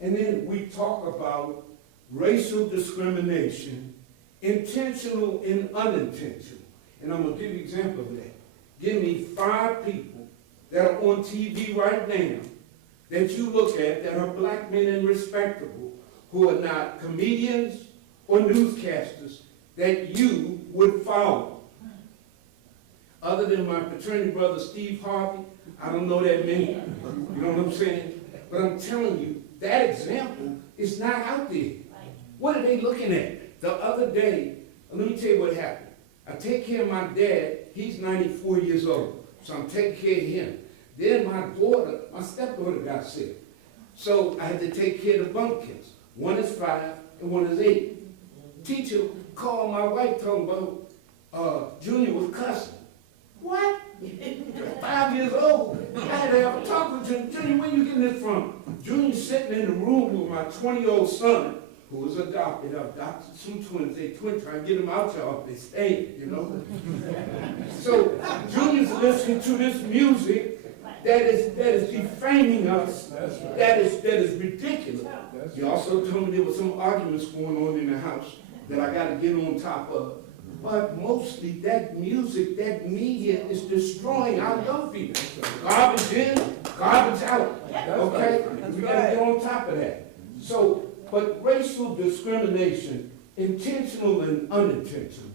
And then we talk about racial discrimination, intentional and unintentional. And I'm going to give you an example of that. Give me 5 people that are on TV right now that you look at that are black men and respectable, who are not comedians or newscasters that you would follow. Other than my fraternity brother Steve Harvey, I don't know that many. You know what I'm saying? But I'm telling you, that example is not out there. What are they looking at? The other day, let me tell you what happened. I take care of my dad. He's 94 years old, so I'm taking care of him. Then my stepdaughter got sick. So I had to take care of the bumpkins. One is 5 and one is 8. Teacher called my wife, talking about Junior was cussing. What? 5 years old. I had to have a talk with Junior. Junior, where you getting this from? Junior's sitting in the room with my 20-year-old son, who was adopted. I adopted 2 twins. They twins, trying to get them out y'all if they stay, you know. So Junior's listening to this music that is defaming us. That is ridiculous. He also told me there were some arguments going on in the house that I got to get on top of. But mostly that music, that media is destroying our young people. Garbage in, garbage out. Okay? We got to get on top of that. So, but racial discrimination, intentional and unintentional,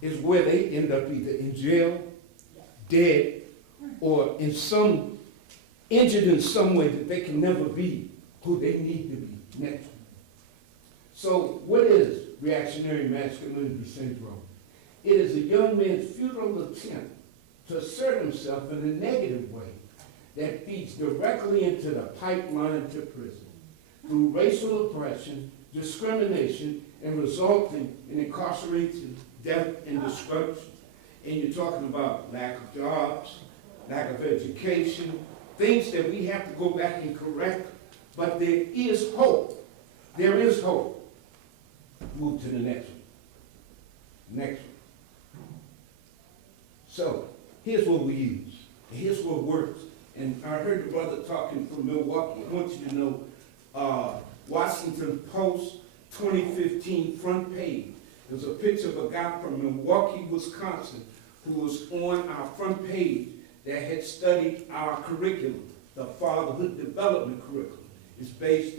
is where they end up either in jail, dead, or in some injured in some way that they can never be who they need to be next. So what is reactionary masculinity syndrome? It is a young man's futile attempt to assert himself in a negative way that feeds directly into the pipeline to prison through racial oppression, discrimination, and resulting in incarceration, death, and destruction. And you're talking about lack of jobs, lack of education, things that we have to go back and correct. But there is hope. There is hope. Move to the next one. Next one. So, here's what we use. And here's what works. And I heard the brother talking from Milwaukee. I want you to know, Washington Post 2015 front page. There's a picture of a guy from Milwaukee, Wisconsin, who was on our front page that had studied our curriculum, the fatherhood development curriculum. It's based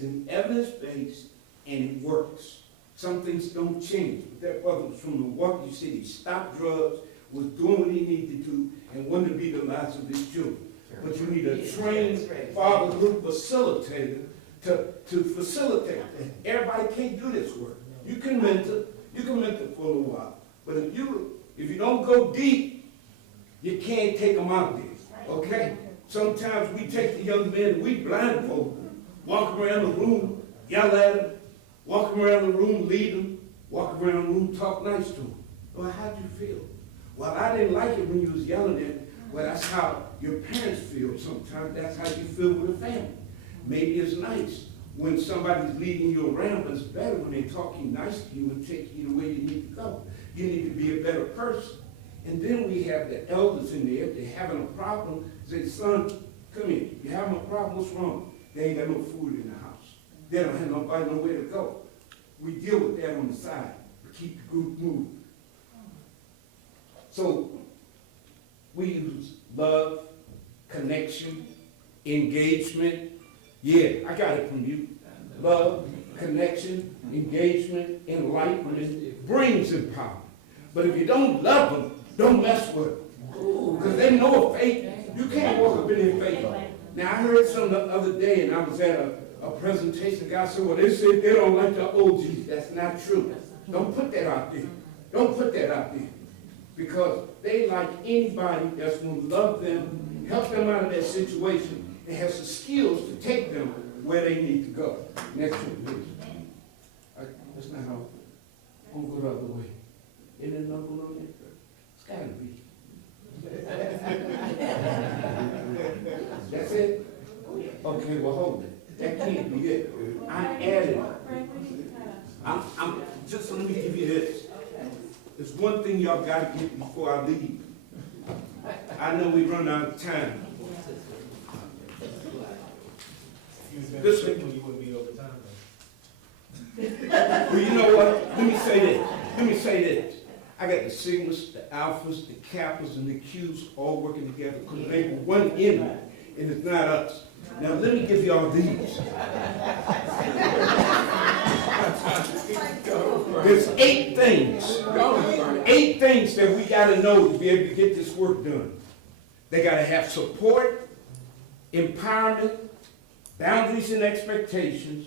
in evidence-based, and it works. Some things don't change. But that brother was from Milwaukee City, stopped drugs, was doing what he needed to do, and wanted to be the lives of his children. But you need a trained fatherhood facilitator to facilitate that. Everybody can't do this work. You can mentor for a little while. But if you don't go deep, you can't take them out there, okay? Sometimes we take the young men, we blindfold them, walk around the room, yell at them, walk around the room, lead them, walk around the room, talk nice to them. Well, how'd you feel? Well, I didn't like it when you was yelling at me. Well, that's how your parents feel sometimes. That's how you feel with a family. Maybe it's nice when somebody's leading you around, but it's better when they're talking nice to you and take you the way you need to go. You need to be a better person. And then we have the elders in there. If they're having a problem, say, son, come here. You having a problem? What's wrong? They ain't got no food in the house. They don't have nobody nowhere to go. We deal with that on the side to keep the group moving. So we use love, connection, engagement. Yeah, I got it from you. Love, connection, engagement, enlightenment brings empowerment. But if you don't love them, don't mess with them. Because they know a faith. You can't walk up in their faith. Now, I heard some the other day, and I was at a presentation. God said, well, they said they don't like the OGs. That's not true. Don't put that out there. Don't put that out there. Because they like anybody that's going to love them, help them out of that situation, and has the skills to take them where they need to go. Next one, please. That's not how. I'm going to go the other way. Isn't there another one on there? It's got to be. That's it? Okay, well, hold it. That can't be it. I added, I'm, just let me give you this. There's one thing y'all gotta get before I leave. I know we run out of time. This way, when you wouldn't be over time. Well, you know what? Let me say this. I got the sigmas, the alphas, the kappas, and the qs all working together because they were one enemy, and it's not us. Now let me give y'all these. There's 8 things that we gotta know to be able to get this work done. They gotta have support, empowerment, boundaries and expectations,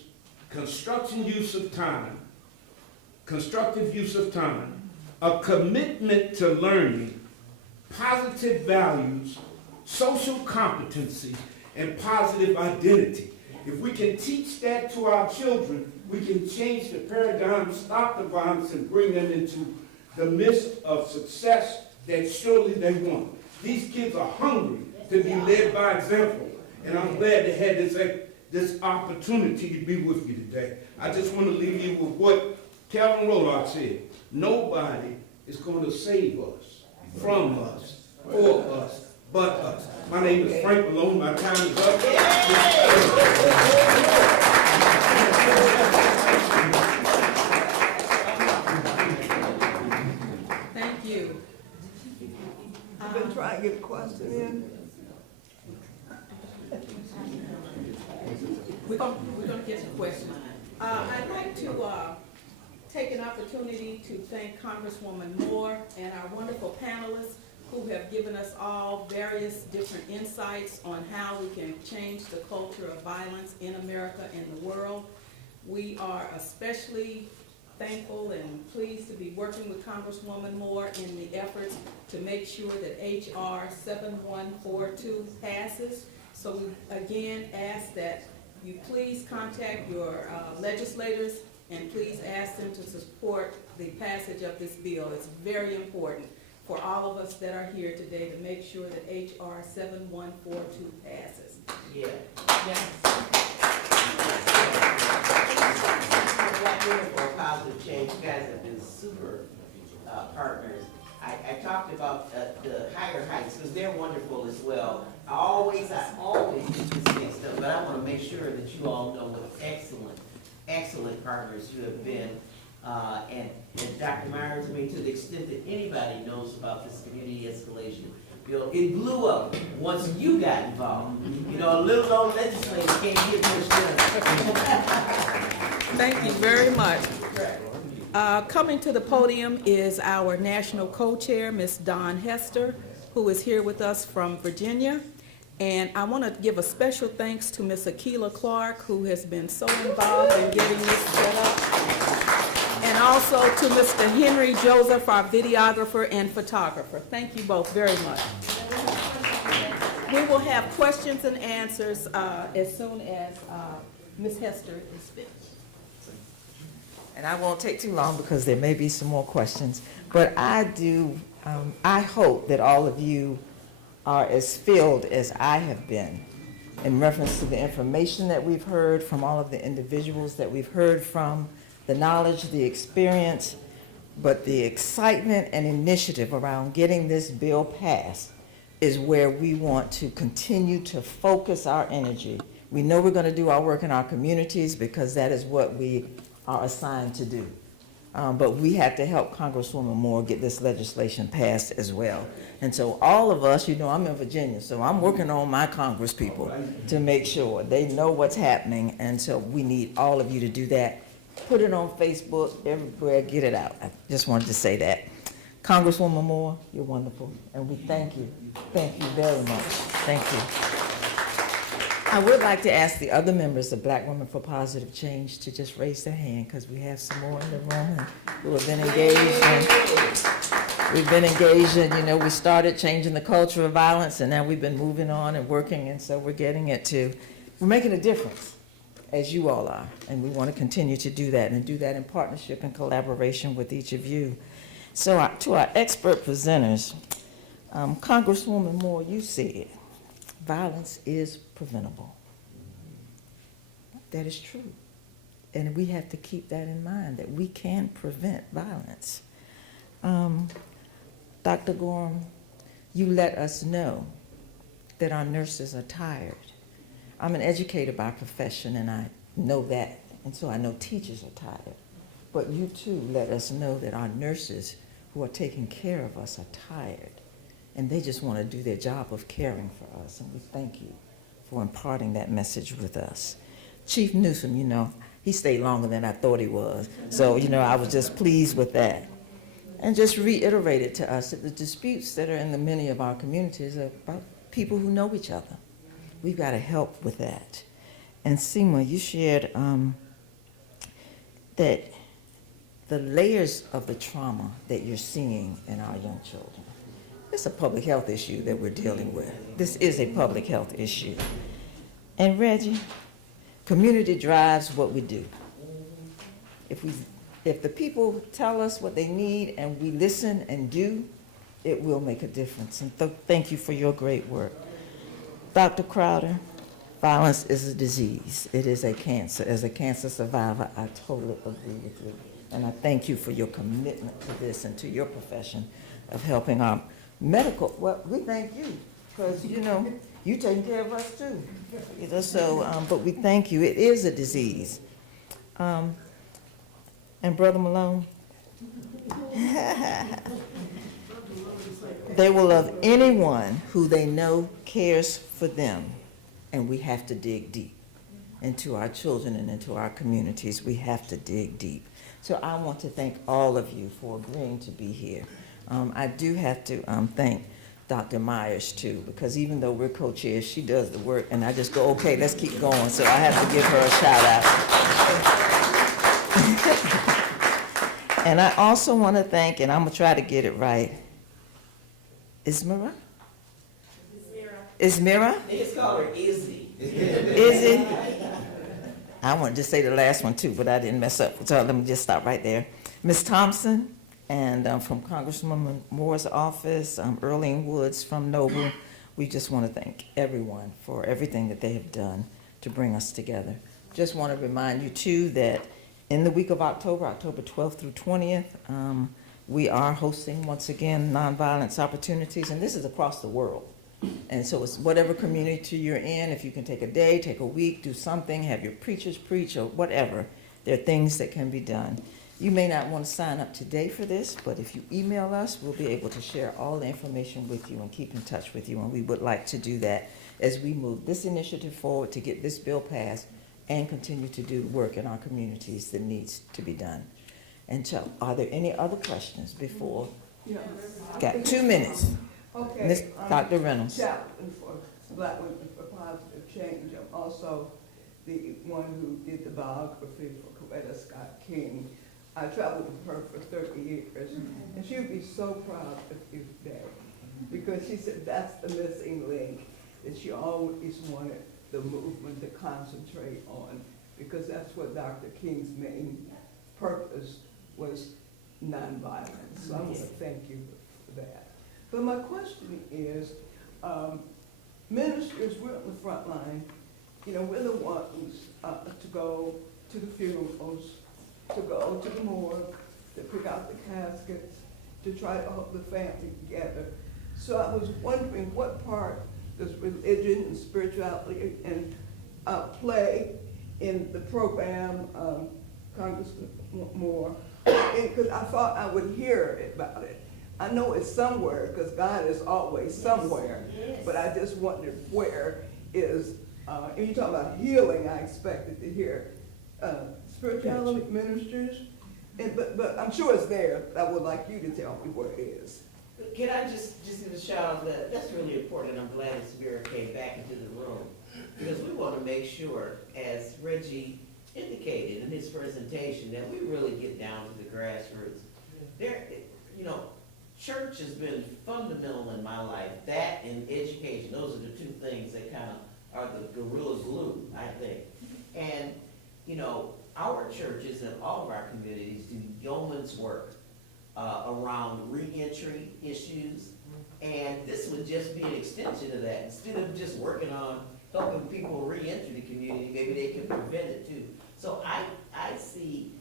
constructive use of time, a commitment to learning, positive values, social competency, and positive identity. If we can teach that to our children, we can change the paradigm, stop the violence, and bring them into the midst of success that surely they want. These kids are hungry to be led by example, and I'm glad to have this opportunity to be with you today. I just want to leave you with what Calvin Rollard said. Nobody is going to save us, from us, for us, but us. My name is Frank Malone. My time is up. Thank you. I've been trying to get a question in. We're gonna get to the question. I'd like to take an opportunity to thank Congresswoman Moore and our wonderful panelists who have given us all various different insights on how we can change the culture of violence in America and the world. We are especially thankful and pleased to be working with Congresswoman Moore in the efforts to make sure that H.R. 7142 passes. So we again ask that you please contact your legislators and please ask them to support the passage of this bill. It's very important for all of us that are here today to make sure that H.R. 7142 passes. Yeah. Yes. Black Women for Positive Change, you guys have been super partners. I talked about the higher heights because they're wonderful as well. I always get this mixed up, but I want to make sure that you all know what excellent partners you have been. And Dr. Myers, I mean, to the extent that anybody knows about this community escalation bill, it blew up once you got involved. You know, a little old legislator can't get much done. Thank you very much. Coming to the podium is our national co-chair, Ms. Daun Hester, who is here with us from Virginia. And I want to give a special thanks to Ms. Akila Clark, who has been so involved in getting this set up. And also to Mr. Henry Joseph, our videographer and photographer. Thank you both very much. We will have questions and answers as soon as Ms. Hester is finished. And I won't take too long because there may be some more questions. But I hope that all of you are as filled as I have been in reference to the information that we've heard from all of the individuals that we've heard from, the knowledge, the experience, but the excitement and initiative around getting this bill passed is where we want to continue to focus our energy. We know we're going to do our work in our communities because that is what we are assigned to do. But we have to help Congresswoman Moore get this legislation passed as well. And so all of us, you know, I'm in Virginia, so I'm working on my Congress people to make sure they know what's happening. And so we need all of you to do that. Put it on Facebook, everywhere, get it out. I just wanted to say that. Congresswoman Moore, you're wonderful, and we thank you. Thank you very much. Thank you. I would like to ask the other members of Black Women for Positive Change to just raise their hand because we have some more in the room who have been engaged. We've been engaged and, you know, we started changing the culture of violence and now we've been moving on and working, and so we're getting it to, we're making a difference, as you all are, and we want to continue to do that and do that in partnership and collaboration with each of you. So to our expert presenters, Congresswoman Moore, you said violence is preventable. that is true. And we have to keep that in mind, that we can prevent violence. Dr. Gorham, you let us know that our nurses are tired. I'm an educator by profession, and I know that, and so I know teachers are tired. But you too let us know that our nurses who are taking care of us are tired, and they just want to do their job of caring for us, and we thank you for imparting that message with us. Chief Newsham, you know, he stayed longer than I thought he was, so, you know, I was just pleased with that. And just reiterated to us that the disputes that are in the many of our communities are about people who know each other. We've got to help with that. And Seema, you shared that the layers of the trauma that you're seeing in our young children, it's a public health issue that we're dealing with. This is a public health issue. And Reggie, community drives what we do. If the people tell us what they need and we listen and do, it will make a difference. And thank you for your great work. Dr. Crowder, violence is a disease. It is a cancer. As a cancer survivor, I totally agree with you. And I thank you for your commitment to this and to your profession of helping our medical, well, we thank you, because, you know, you taking care of us too. You know, so, but we thank you. It is a disease. And Brother Malone, they will love anyone who they know cares for them, and we have to dig deep into our children and into our communities. We have to dig deep. So I want to thank all of you for agreeing to be here. I do have to thank Dr. Myers too, because even though we're co-chairs, she does the work, and I just go, okay, let's keep going. So I have to give her a shout out. And I also want to thank, and I'm gonna try to get it right, Ismira? Ismira? It's called her Izzy. Izzy? I wanted to say the last one too, but I didn't mess up. So let me just stop right there. Ms. Thompson, and from Congresswoman Moore's office, Earlene Woods from Noble. We just want to thank everyone for everything that they have done to bring us together. Just want to remind you too that in the week of October 12th through 20th, we are hosting once again nonviolence opportunities, and this is across the world. And so it's whatever community you're in, if you can take a day, take a week, do something, have your preachers preach or whatever, there are things that can be done. You may not want to sign up today for this, but if you email us, we'll be able to share all the information with you and keep in touch with you, and we would like to do that as we move this initiative forward to get this bill passed and continue to do work in our communities that needs to be done. And so, are there any other questions before? Yes. Got 2 minutes. Okay. Ms. Dr. Reynolds. Chaplain for Black Women for Positive Change. I'm also the one who did the biography for Coretta Scott King. I traveled with her for 30 years, and she would be so proud of you today, because she said that's the missing link that she always wanted the movement to concentrate on, because that's what Dr. King's main purpose was, nonviolence. So I want to thank you for that. But my question is, ministers, we're on the front line. You know, we're the ones to go to the funerals, to go to the morgue, to pick out the caskets, to try to hold the family together. So I was wondering, what part does religion and spirituality and play in the program, Congressman Moore? Because I thought I would hear about it. I know it's somewhere, because God is always somewhere, but I just wondered where is, and you talk about healing, I expected to hear spirituality ministers, but I'm sure it's there. I would like you to tell me where it is. Can I just give a shout out that that's really important, and I'm glad that Spirit came back into the room, because we want to make sure, as Reggie indicated in his presentation, that we really get down to the grassroots. There, you know, church has been fundamental in my life. That and education, those are the two things that kind of are the gorilla glue, I think. And, you know, our churches and all of our communities do yeoman's work around reentry issues. And this would just be an extension of that. Instead of just working on helping people re-enter the community, maybe they can prevent it too. So I see,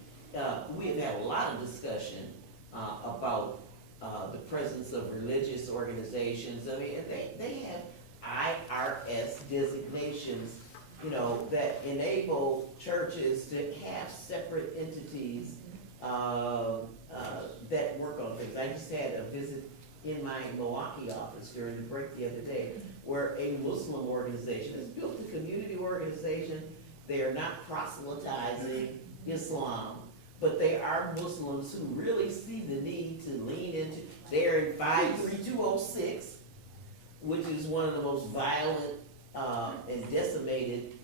we have had a lot of discussion about the presence of religious organizations. I mean, they have IRS designations, you know, that enable churches to have separate entities that work on things. I just had a visit in my Milwaukee office during the break the other day, where a Muslim organization has built a community organization. They are not proselytizing Islam, but they are Muslims who really see the need to lean into, they're in 53206, which is one of the most violent and decimated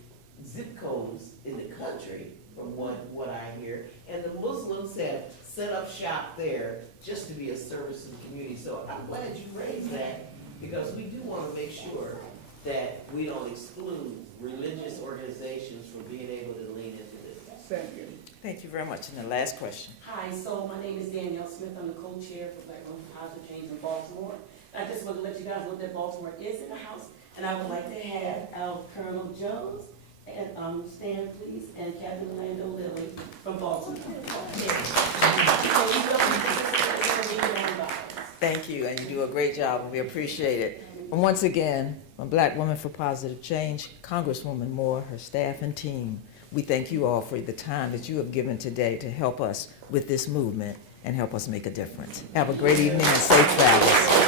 zip codes in the country, from what I hear. And the Muslims have set up shop there just to be a service to the community. So I'm glad you raised that, because we do want to make sure that we don't exclude religious organizations from being able to lean into this. Thank you. Thank you very much. And the last question. Hi, so my name is Danielle Smith. I'm the co-chair for Black Women for Positive Change in Baltimore. I just want to let you guys know that Baltimore is in the house, and I would like to have our Colonel Jones and Stan, please, and Captain Orlando Lilly from Baltimore. Thank you, and you do a great job, and we appreciate it. And once again, from Black Women for Positive Change, Congresswoman Moore, her staff and team, we thank you all for the time that you have given today to help us with this movement and help us make a difference. Have a great evening and safe travels.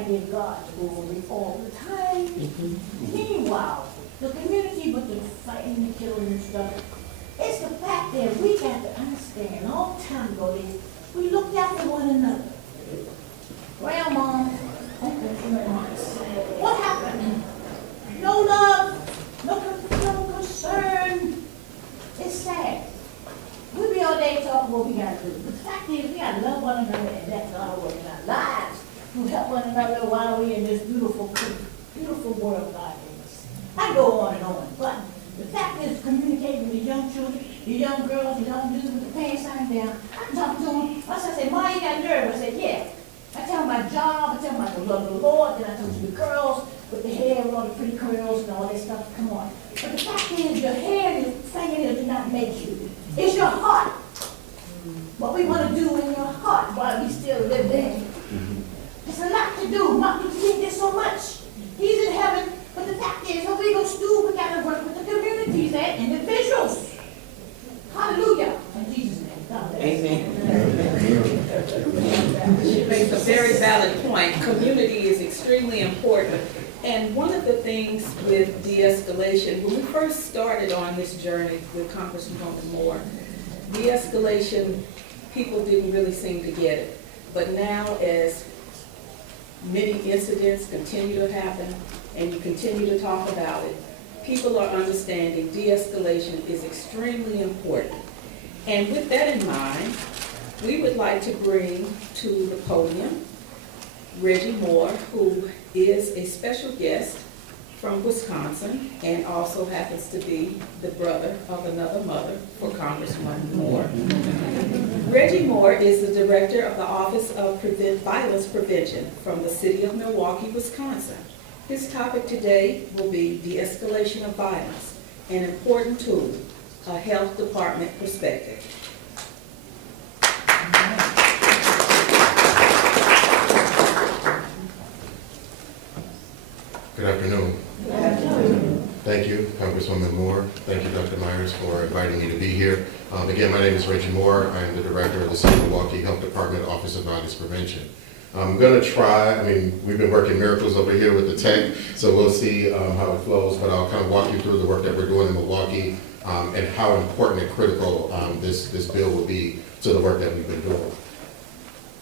I get God to go over me all the time. Meanwhile, the community with the fighting and killing and stuff, it's the fact that we got to understand, a long time ago, we looked after one another. Grandma, uncles, and aunts. What happened? No love, no concern. It's sad. We be all day talking what we gotta do. But the fact is, we gotta love one another, and that's our work in our lives. To help one another while we in this beautiful world God gave us. I go on and on, but the fact is, communicating with the young children, the young girls, the young dudes with the pants sign down. I talk to them. Once I say, Ma, you got nerve. I said, yeah. I tell them my job. I tell them about the love of the Lord. Then I tell them the girls with the hair, with all the pretty curls and all that stuff. Come on. But the fact is, your hair and your fingernails do not make you. It's your heart. What we want to do in your heart while we still live there. There's a lot to do. Martin Luther King did so much. He's in heaven. But the fact is, when we go to school, we got to work with the communities and individuals. Hallelujah. In Jesus' name. God bless. Amen. She makes a very valid point. Community is extremely important. And one of the things with de-escalation, when we first started on this journey with Congresswoman Moore, de-escalation, people didn't really seem to get it. But now as many incidents continue to happen and you continue to talk about it, people are understanding de-escalation is extremely important. And with that in mind, we would like to bring to the podium Reggie Moore, who is a special guest from Wisconsin and also happens to be the brother of another mother for Congresswoman Moore. Reggie Moore is the director of the Office of Violence Prevention from the city of Milwaukee, Wisconsin. His topic today will be de-escalation of violence, an important tool, a health department perspective. Good afternoon. Good afternoon. Thank you, Congresswoman Moore. Thank you, Dr. Myers, for inviting me to be here. Again, my name is Reggie Moore. I am the director of the City of Milwaukee Health Department Office of Violence Prevention. I'm going to try, we've been working miracles over here with the tech, so we'll see how it flows, but I'll kind of walk you through the work that we're doing in Milwaukee and how important and critical this bill will be to the work that we've been doing.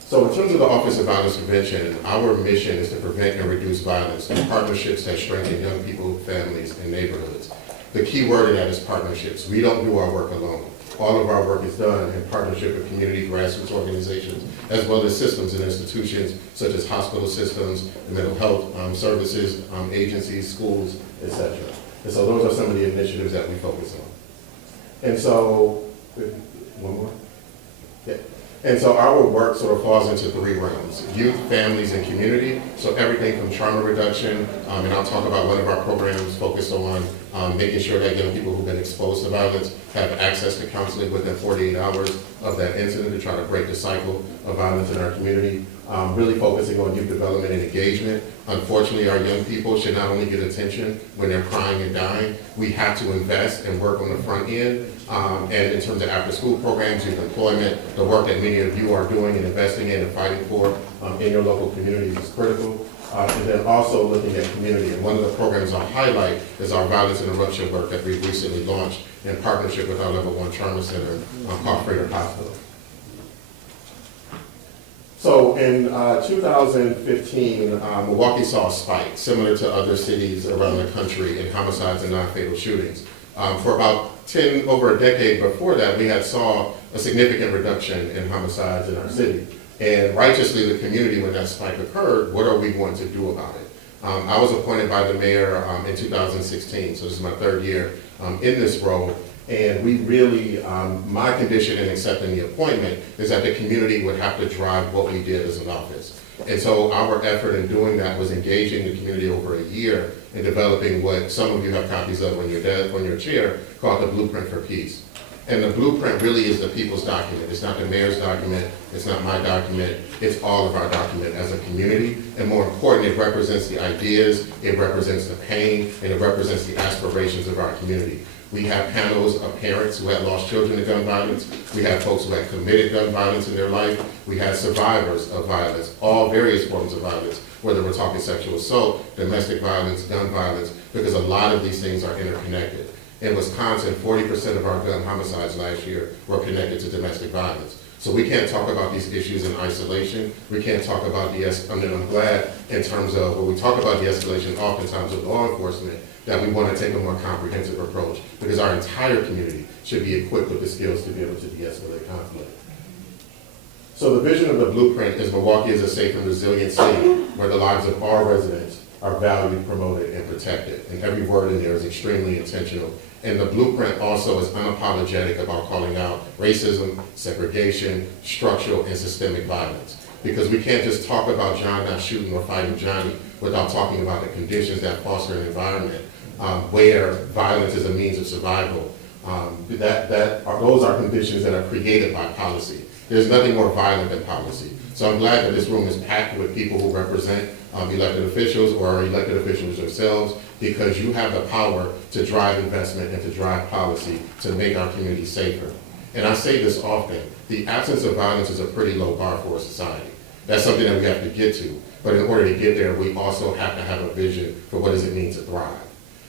So in terms of the Office of Violence Prevention, our mission is to prevent and reduce violence through partnerships that strengthen young people, families, and neighborhoods. The key word in that is partnerships. We don't do our work alone. All of our work is done in partnership with community grassroots organizations, as well as systems and institutions such as hospital systems, mental health services, agencies, schools, etc. And so those are some of the initiatives that we focus on. And so, one more? Yeah. And so our work sort of falls into three realms: youth, families, and community. So everything from trauma reduction, and I'll talk about one of our programs focused on making sure that young people who've been exposed to violence have access to counseling within 48 hours of that incident to try to break the cycle of violence in our community. Really focusing on youth development and engagement. Unfortunately, our young people should not only get attention when they're crying and dying. We have to invest and work on the front end. And in terms of after-school programs, youth employment, the work that many of you are doing and investing in and fighting for in your local communities is critical. And then also looking at community. And one of the programs I'll highlight is our violence interruption work that we've recently launched in partnership with our Level 1 Trauma Center, called Freighter Hospital. So in 2015, Milwaukee saw a spike, similar to other cities around the country, in homicides and non-fatal shootings. For about over a decade before that, we had saw a significant reduction in homicides in our city. And righteously, the community, when that spike occurred, what are we going to do about it? I was appointed by the mayor in 2016, so this is my third year in this role. And we really, my condition in accepting the appointment is that the community would have to drive what we did as an office. And so our effort in doing that was engaging the community over a year in developing what some of you have copies of on your chair, called the Blueprint for Peace. And the blueprint really is the people's document. It's not the mayor's document, it's not my document, it's all of our document as a community. And more important, it represents the ideas, it represents the pain, and it represents the aspirations of our community. We have panels of parents who had lost children to gun violence. We have folks who had committed gun violence in their life. We have survivors of violence, all various forms of violence, whether we're talking sexual assault, domestic violence, gun violence, because a lot of these things are interconnected. In Wisconsin, 40% of our gun homicides last year were connected to domestic violence. So we can't talk about these issues in isolation. We can't talk about I'm glad in terms of when we talk about de-escalation oftentimes with law enforcement that we want to take a more comprehensive approach because our entire community should be equipped with the skills to be able to de-escalate conflict. So the vision of the blueprint is Milwaukee is a safe and resilient city where the lives of all residents are valued, promoted, and protected. And every word in there is extremely intentional. And the blueprint also is unapologetic about calling out racism, segregation, structural, and systemic violence. Because we can't just talk about John not shooting or fighting Johnny without talking about the conditions that foster an environment where violence is a means of survival. Those are conditions that are created by policy. There's nothing more violent than policy. So I'm glad that this room is packed with people who represent elected officials or are elected officials yourselves, because you have the power to drive investment and to drive policy to make our community safer. And I say this often, the absence of violence is a pretty low bar for a society. That's something that we have to get to. But in order to get there, we also have to have a vision for what does it mean to thrive.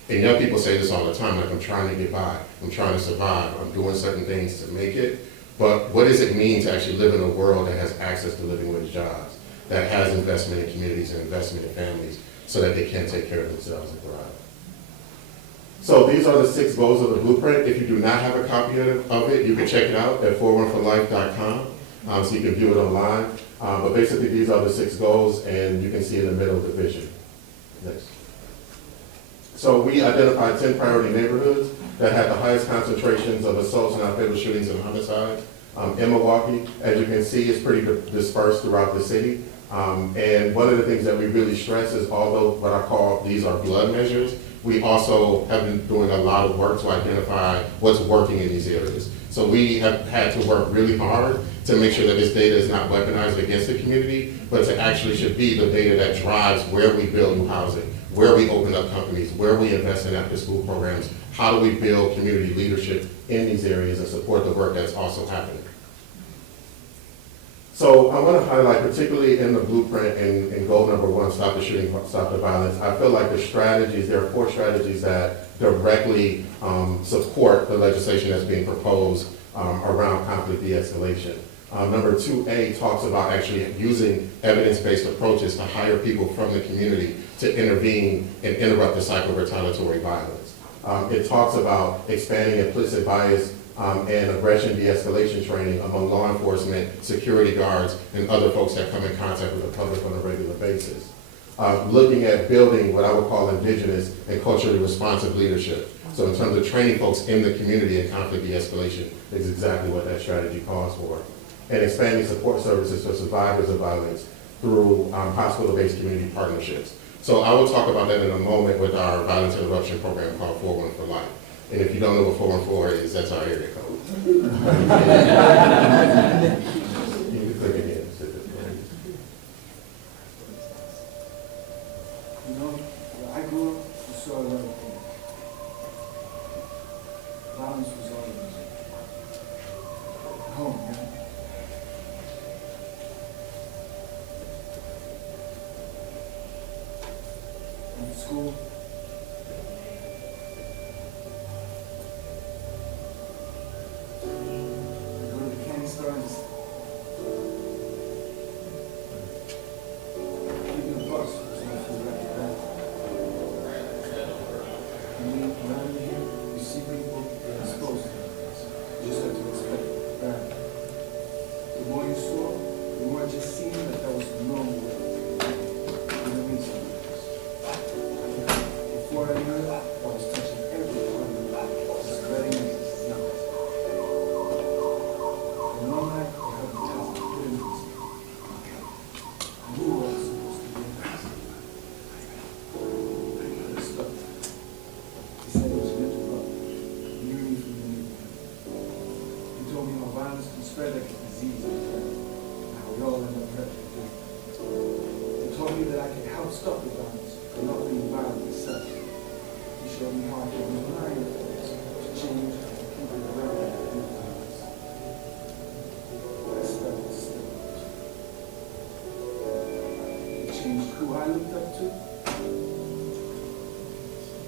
And young people say this all the time, like I'm trying to get by, I'm trying to survive, I'm doing certain things to make it. But what does it mean to actually live in a world that has access to living wage jobs, that has investment in communities and investment in families so that they can take care of themselves and thrive? So these are the 6 goals of the blueprint. If you do not have a copy of it, you can check it out at 414life.com so you can view it online. But basically these are the 6 goals and you can see in the middle of the vision. Next. So we identified 10 priority neighborhoods that have the highest concentrations of assaults and fatal shootings and homicides. In Milwaukee, as you can see, it's pretty dispersed throughout the city. And one of the things that we really stress is, although what I call these are blood measures, we also have been doing a lot of work to identify what's working in these areas. So we have had to work really hard to make sure that this data is not weaponized against the community, but to actually should be the data that drives where we build new housing, where we open up companies, where we invest in after-school programs, how do we build community leadership in these areas and support the work that's also happening. So I want to highlight, particularly in the blueprint in goal number 1, stop the shooting, stop the violence, I feel like the strategies, there are 4 strategies that directly support the legislation that's being proposed around conflict de-escalation. Number 2A talks about actually using evidence-based approaches to hire people from the community to intervene and interrupt the cycle of retaliatory violence. It talks about expanding implicit bias and aggression de-escalation training among law enforcement, security guards, and other folks that come in contact with the public on a regular basis. Looking at building what I would call indigenous and culturally responsive leadership. So in terms of training folks in the community in conflict de-escalation is exactly what that strategy calls for. And expanding support services for survivors of violence through hospital-based community partnerships. So I will talk about that in a moment with our violence interruption program called 4-1 for Life. And if you don't know what 414 is, that's our area code. You can click again. You know, where I grew up, we saw a lot of things. Violence was always home, you know? Went to school. Go to the candy store and just even the bus was not food after that. And then around here, you see people that are exposed to it. You just have to expect that. The more you saw, the more it just seemed that that was the normal way. You know what I mean? Before I knew it, I was touching every part of my life. Just letting it know. And one night, I had the chance to put in this. I knew what I was supposed to do. I stuck. He said it was meant to love. He knew me from the neighborhood. He told me how violence can spread like a disease and how we all end up hurt. He told me that I could help stop the violence, but not being violent itself. He showed me how I could remind folks to change people around you. That's still. It changed who I looked up to.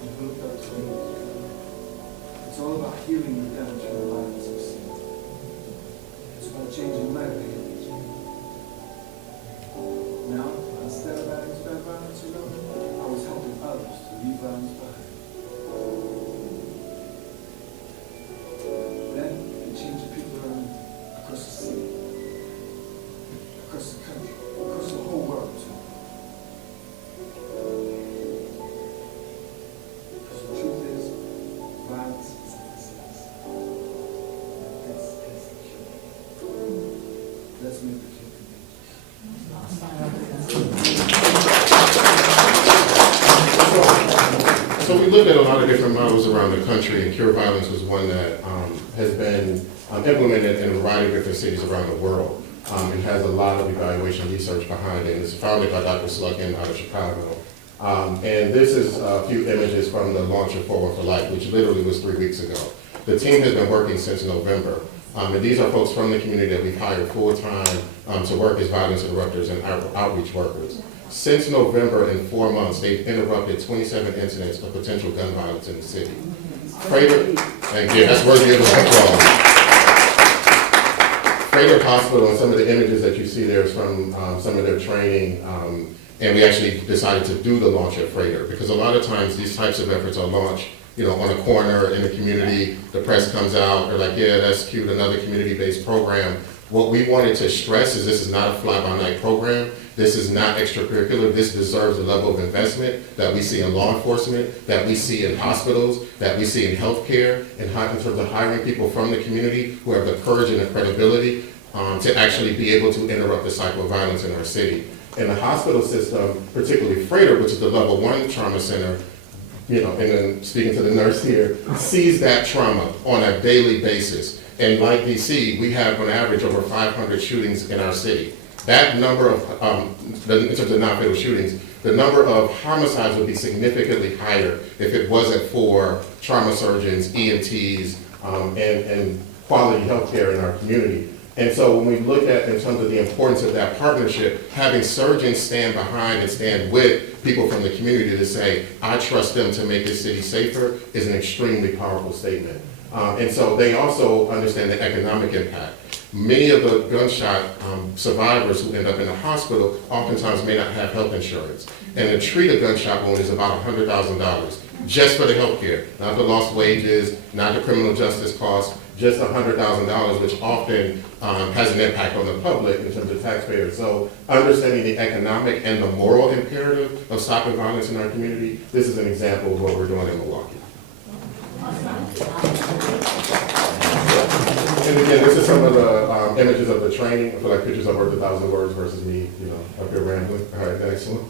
And who looked up to me. It's all about healing the damage from the violence of sin. It's about changing my behavior. Now, instead of adding to that violence, I was helping others to leave violence behind. Then, it changed the people around me, across the city, across the country, across the whole world, too. Because the truth is, violence is a disease. This is the cure. Let's make the cure So we looked at a lot of different models around the country, and Cure Violence was one that has been implemented in a variety of different cities around the world. It has a lot of evaluation research behind it. It's founded by Dr. Sluckin out of Chicago. And this is a few images from the launch of Forward for Life, which literally was 3 weeks ago. The team has been working since November. And these are folks from the community that we've hired full-time to work as violence interrupters and outreach workers. Since November, in 4 months, they've interrupted 27 incidents of potential gun violence in the city. Freighter, thank you, that's worthy of an applause. Freighter Hospital, and some of the images that you see there is from some of their training, and we actually decided to do the launch at Freighter, because a lot of times these types of efforts are launched, you know, on a corner in the community, the press comes out, they're like, yeah, that's cute, another community-based program. What we wanted to stress is this is not a fly-by-night program. This is not extracurricular. This deserves the level of investment that we see in law enforcement, that we see in hospitals, that we see in healthcare, and in terms of hiring people from the community who have the courage and the credibility to actually be able to interrupt the cycle of violence in our city. In the hospital system, particularly Freighter, which is the level 1 trauma center, you know, and then speaking to the nurse here, sees that trauma on a daily basis. And like DC, we have on average over 500 shootings in our city. That number of, in terms of non-fatal shootings, the number of homicides would be significantly higher if it wasn't for trauma surgeons, EMTs, and quality healthcare in our community. And so when we look at, in terms of the importance of that partnership, having surgeons stand behind and stand with people from the community to say, I trust them to make this city safer, is an extremely powerful statement. And so they also understand the economic impact. Many of the gunshot survivors who end up in the hospital oftentimes may not have health insurance. And to treat a gunshot wound is about $100,000 just for the health care, not the lost wages, not the criminal justice costs, just $100,000, which often has an impact on the public in terms of taxpayers. So understanding the economic and the moral imperative of stopping violence in our community, this is an example of what we're doing in Milwaukee. And again, this is some of the images of the training. I feel like pictures are worth 1,000 words versus me, you know, up here rambling. All right, excellent.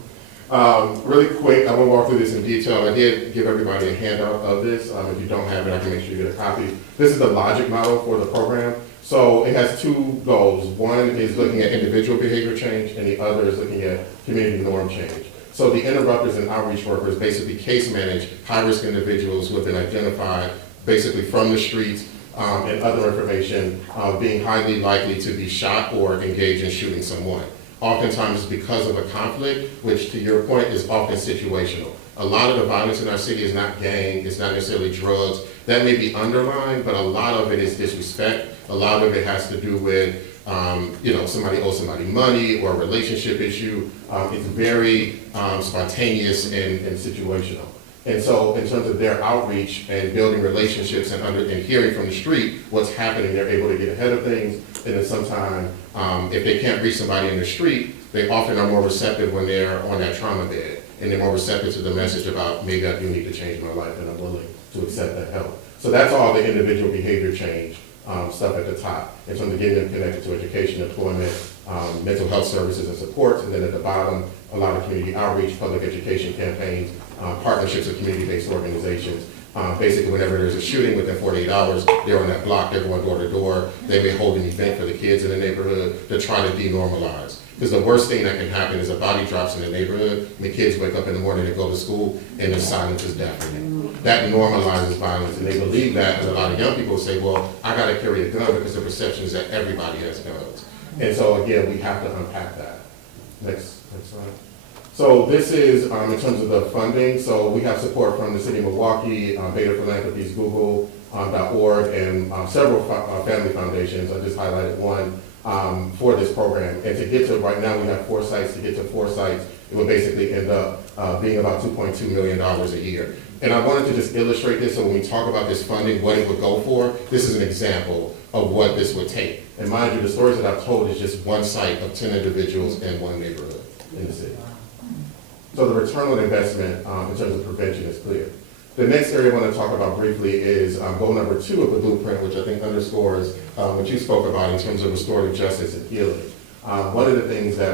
Really quick, I won't walk through this in detail. I did give everybody a handout of this. If you don't have it, I can make sure you get a copy. This is the logic model for the program. So it has 2 goals. One is looking at individual behavior change, and the other is looking at community norm change. So the interrupters and outreach workers basically case manage high-risk individuals who have been identified basically from the streets and other information being highly likely to be shot or engage in shooting someone. Oftentimes it's because of a conflict, which to your point is often situational. A lot of the violence in our city is not gang, it's not necessarily drugs. That may be underlined, but a lot of it is disrespect. A lot of it has to do with you know, somebody owes somebody money or a relationship issue. It's very spontaneous and situational. And so in terms of their outreach and building relationships and hearing from the street what's happening, they're able to get ahead of things. And then sometimes if they can't reach somebody in the street, they often are more receptive when they're on that trauma bed. And they're more receptive to the message about maybe I do need to change my life and I'm willing to accept that help. So that's all the individual behavior change stuff at the top in terms of getting them connected to education, employment, mental health services and supports. And then at the bottom, a lot of community outreach, public education campaigns, partnerships with community-based organizations. Basically, whenever there's a shooting within 48 hours, they're on that block, they're going door to door. They may hold an event for the kids in the neighborhood to try to denormalize. Because the worst thing that can happen is a body drops in the neighborhood, and the kids wake up in the morning and go to school, and the silence is deafening. That normalizes violence, and they believe that, and a lot of young people say, well, I gotta carry a gun because the perception is that everybody has guns. And so again, we have to unpack that. Next slide. So this is, in terms of the funding, so we have support from the city of Milwaukee, Beta Philanthropies, Google.org, and several family foundations. I just highlighted one for this program. And to get to, right now we have 4 sites. To get to 4 sites, it would basically end up being about $2.2 million a year. And I wanted to just illustrate this, so when we talk about this funding, what it would go for, this is an example of what this would take. And mind you, the stories that I've told is just one site of 10 individuals in one neighborhood in the city. So the return on investment in terms of prevention is clear. The next area I want to talk about briefly is goal number 2 of the blueprint, which I think underscores what you spoke about in terms of restorative justice and healing. One of the things that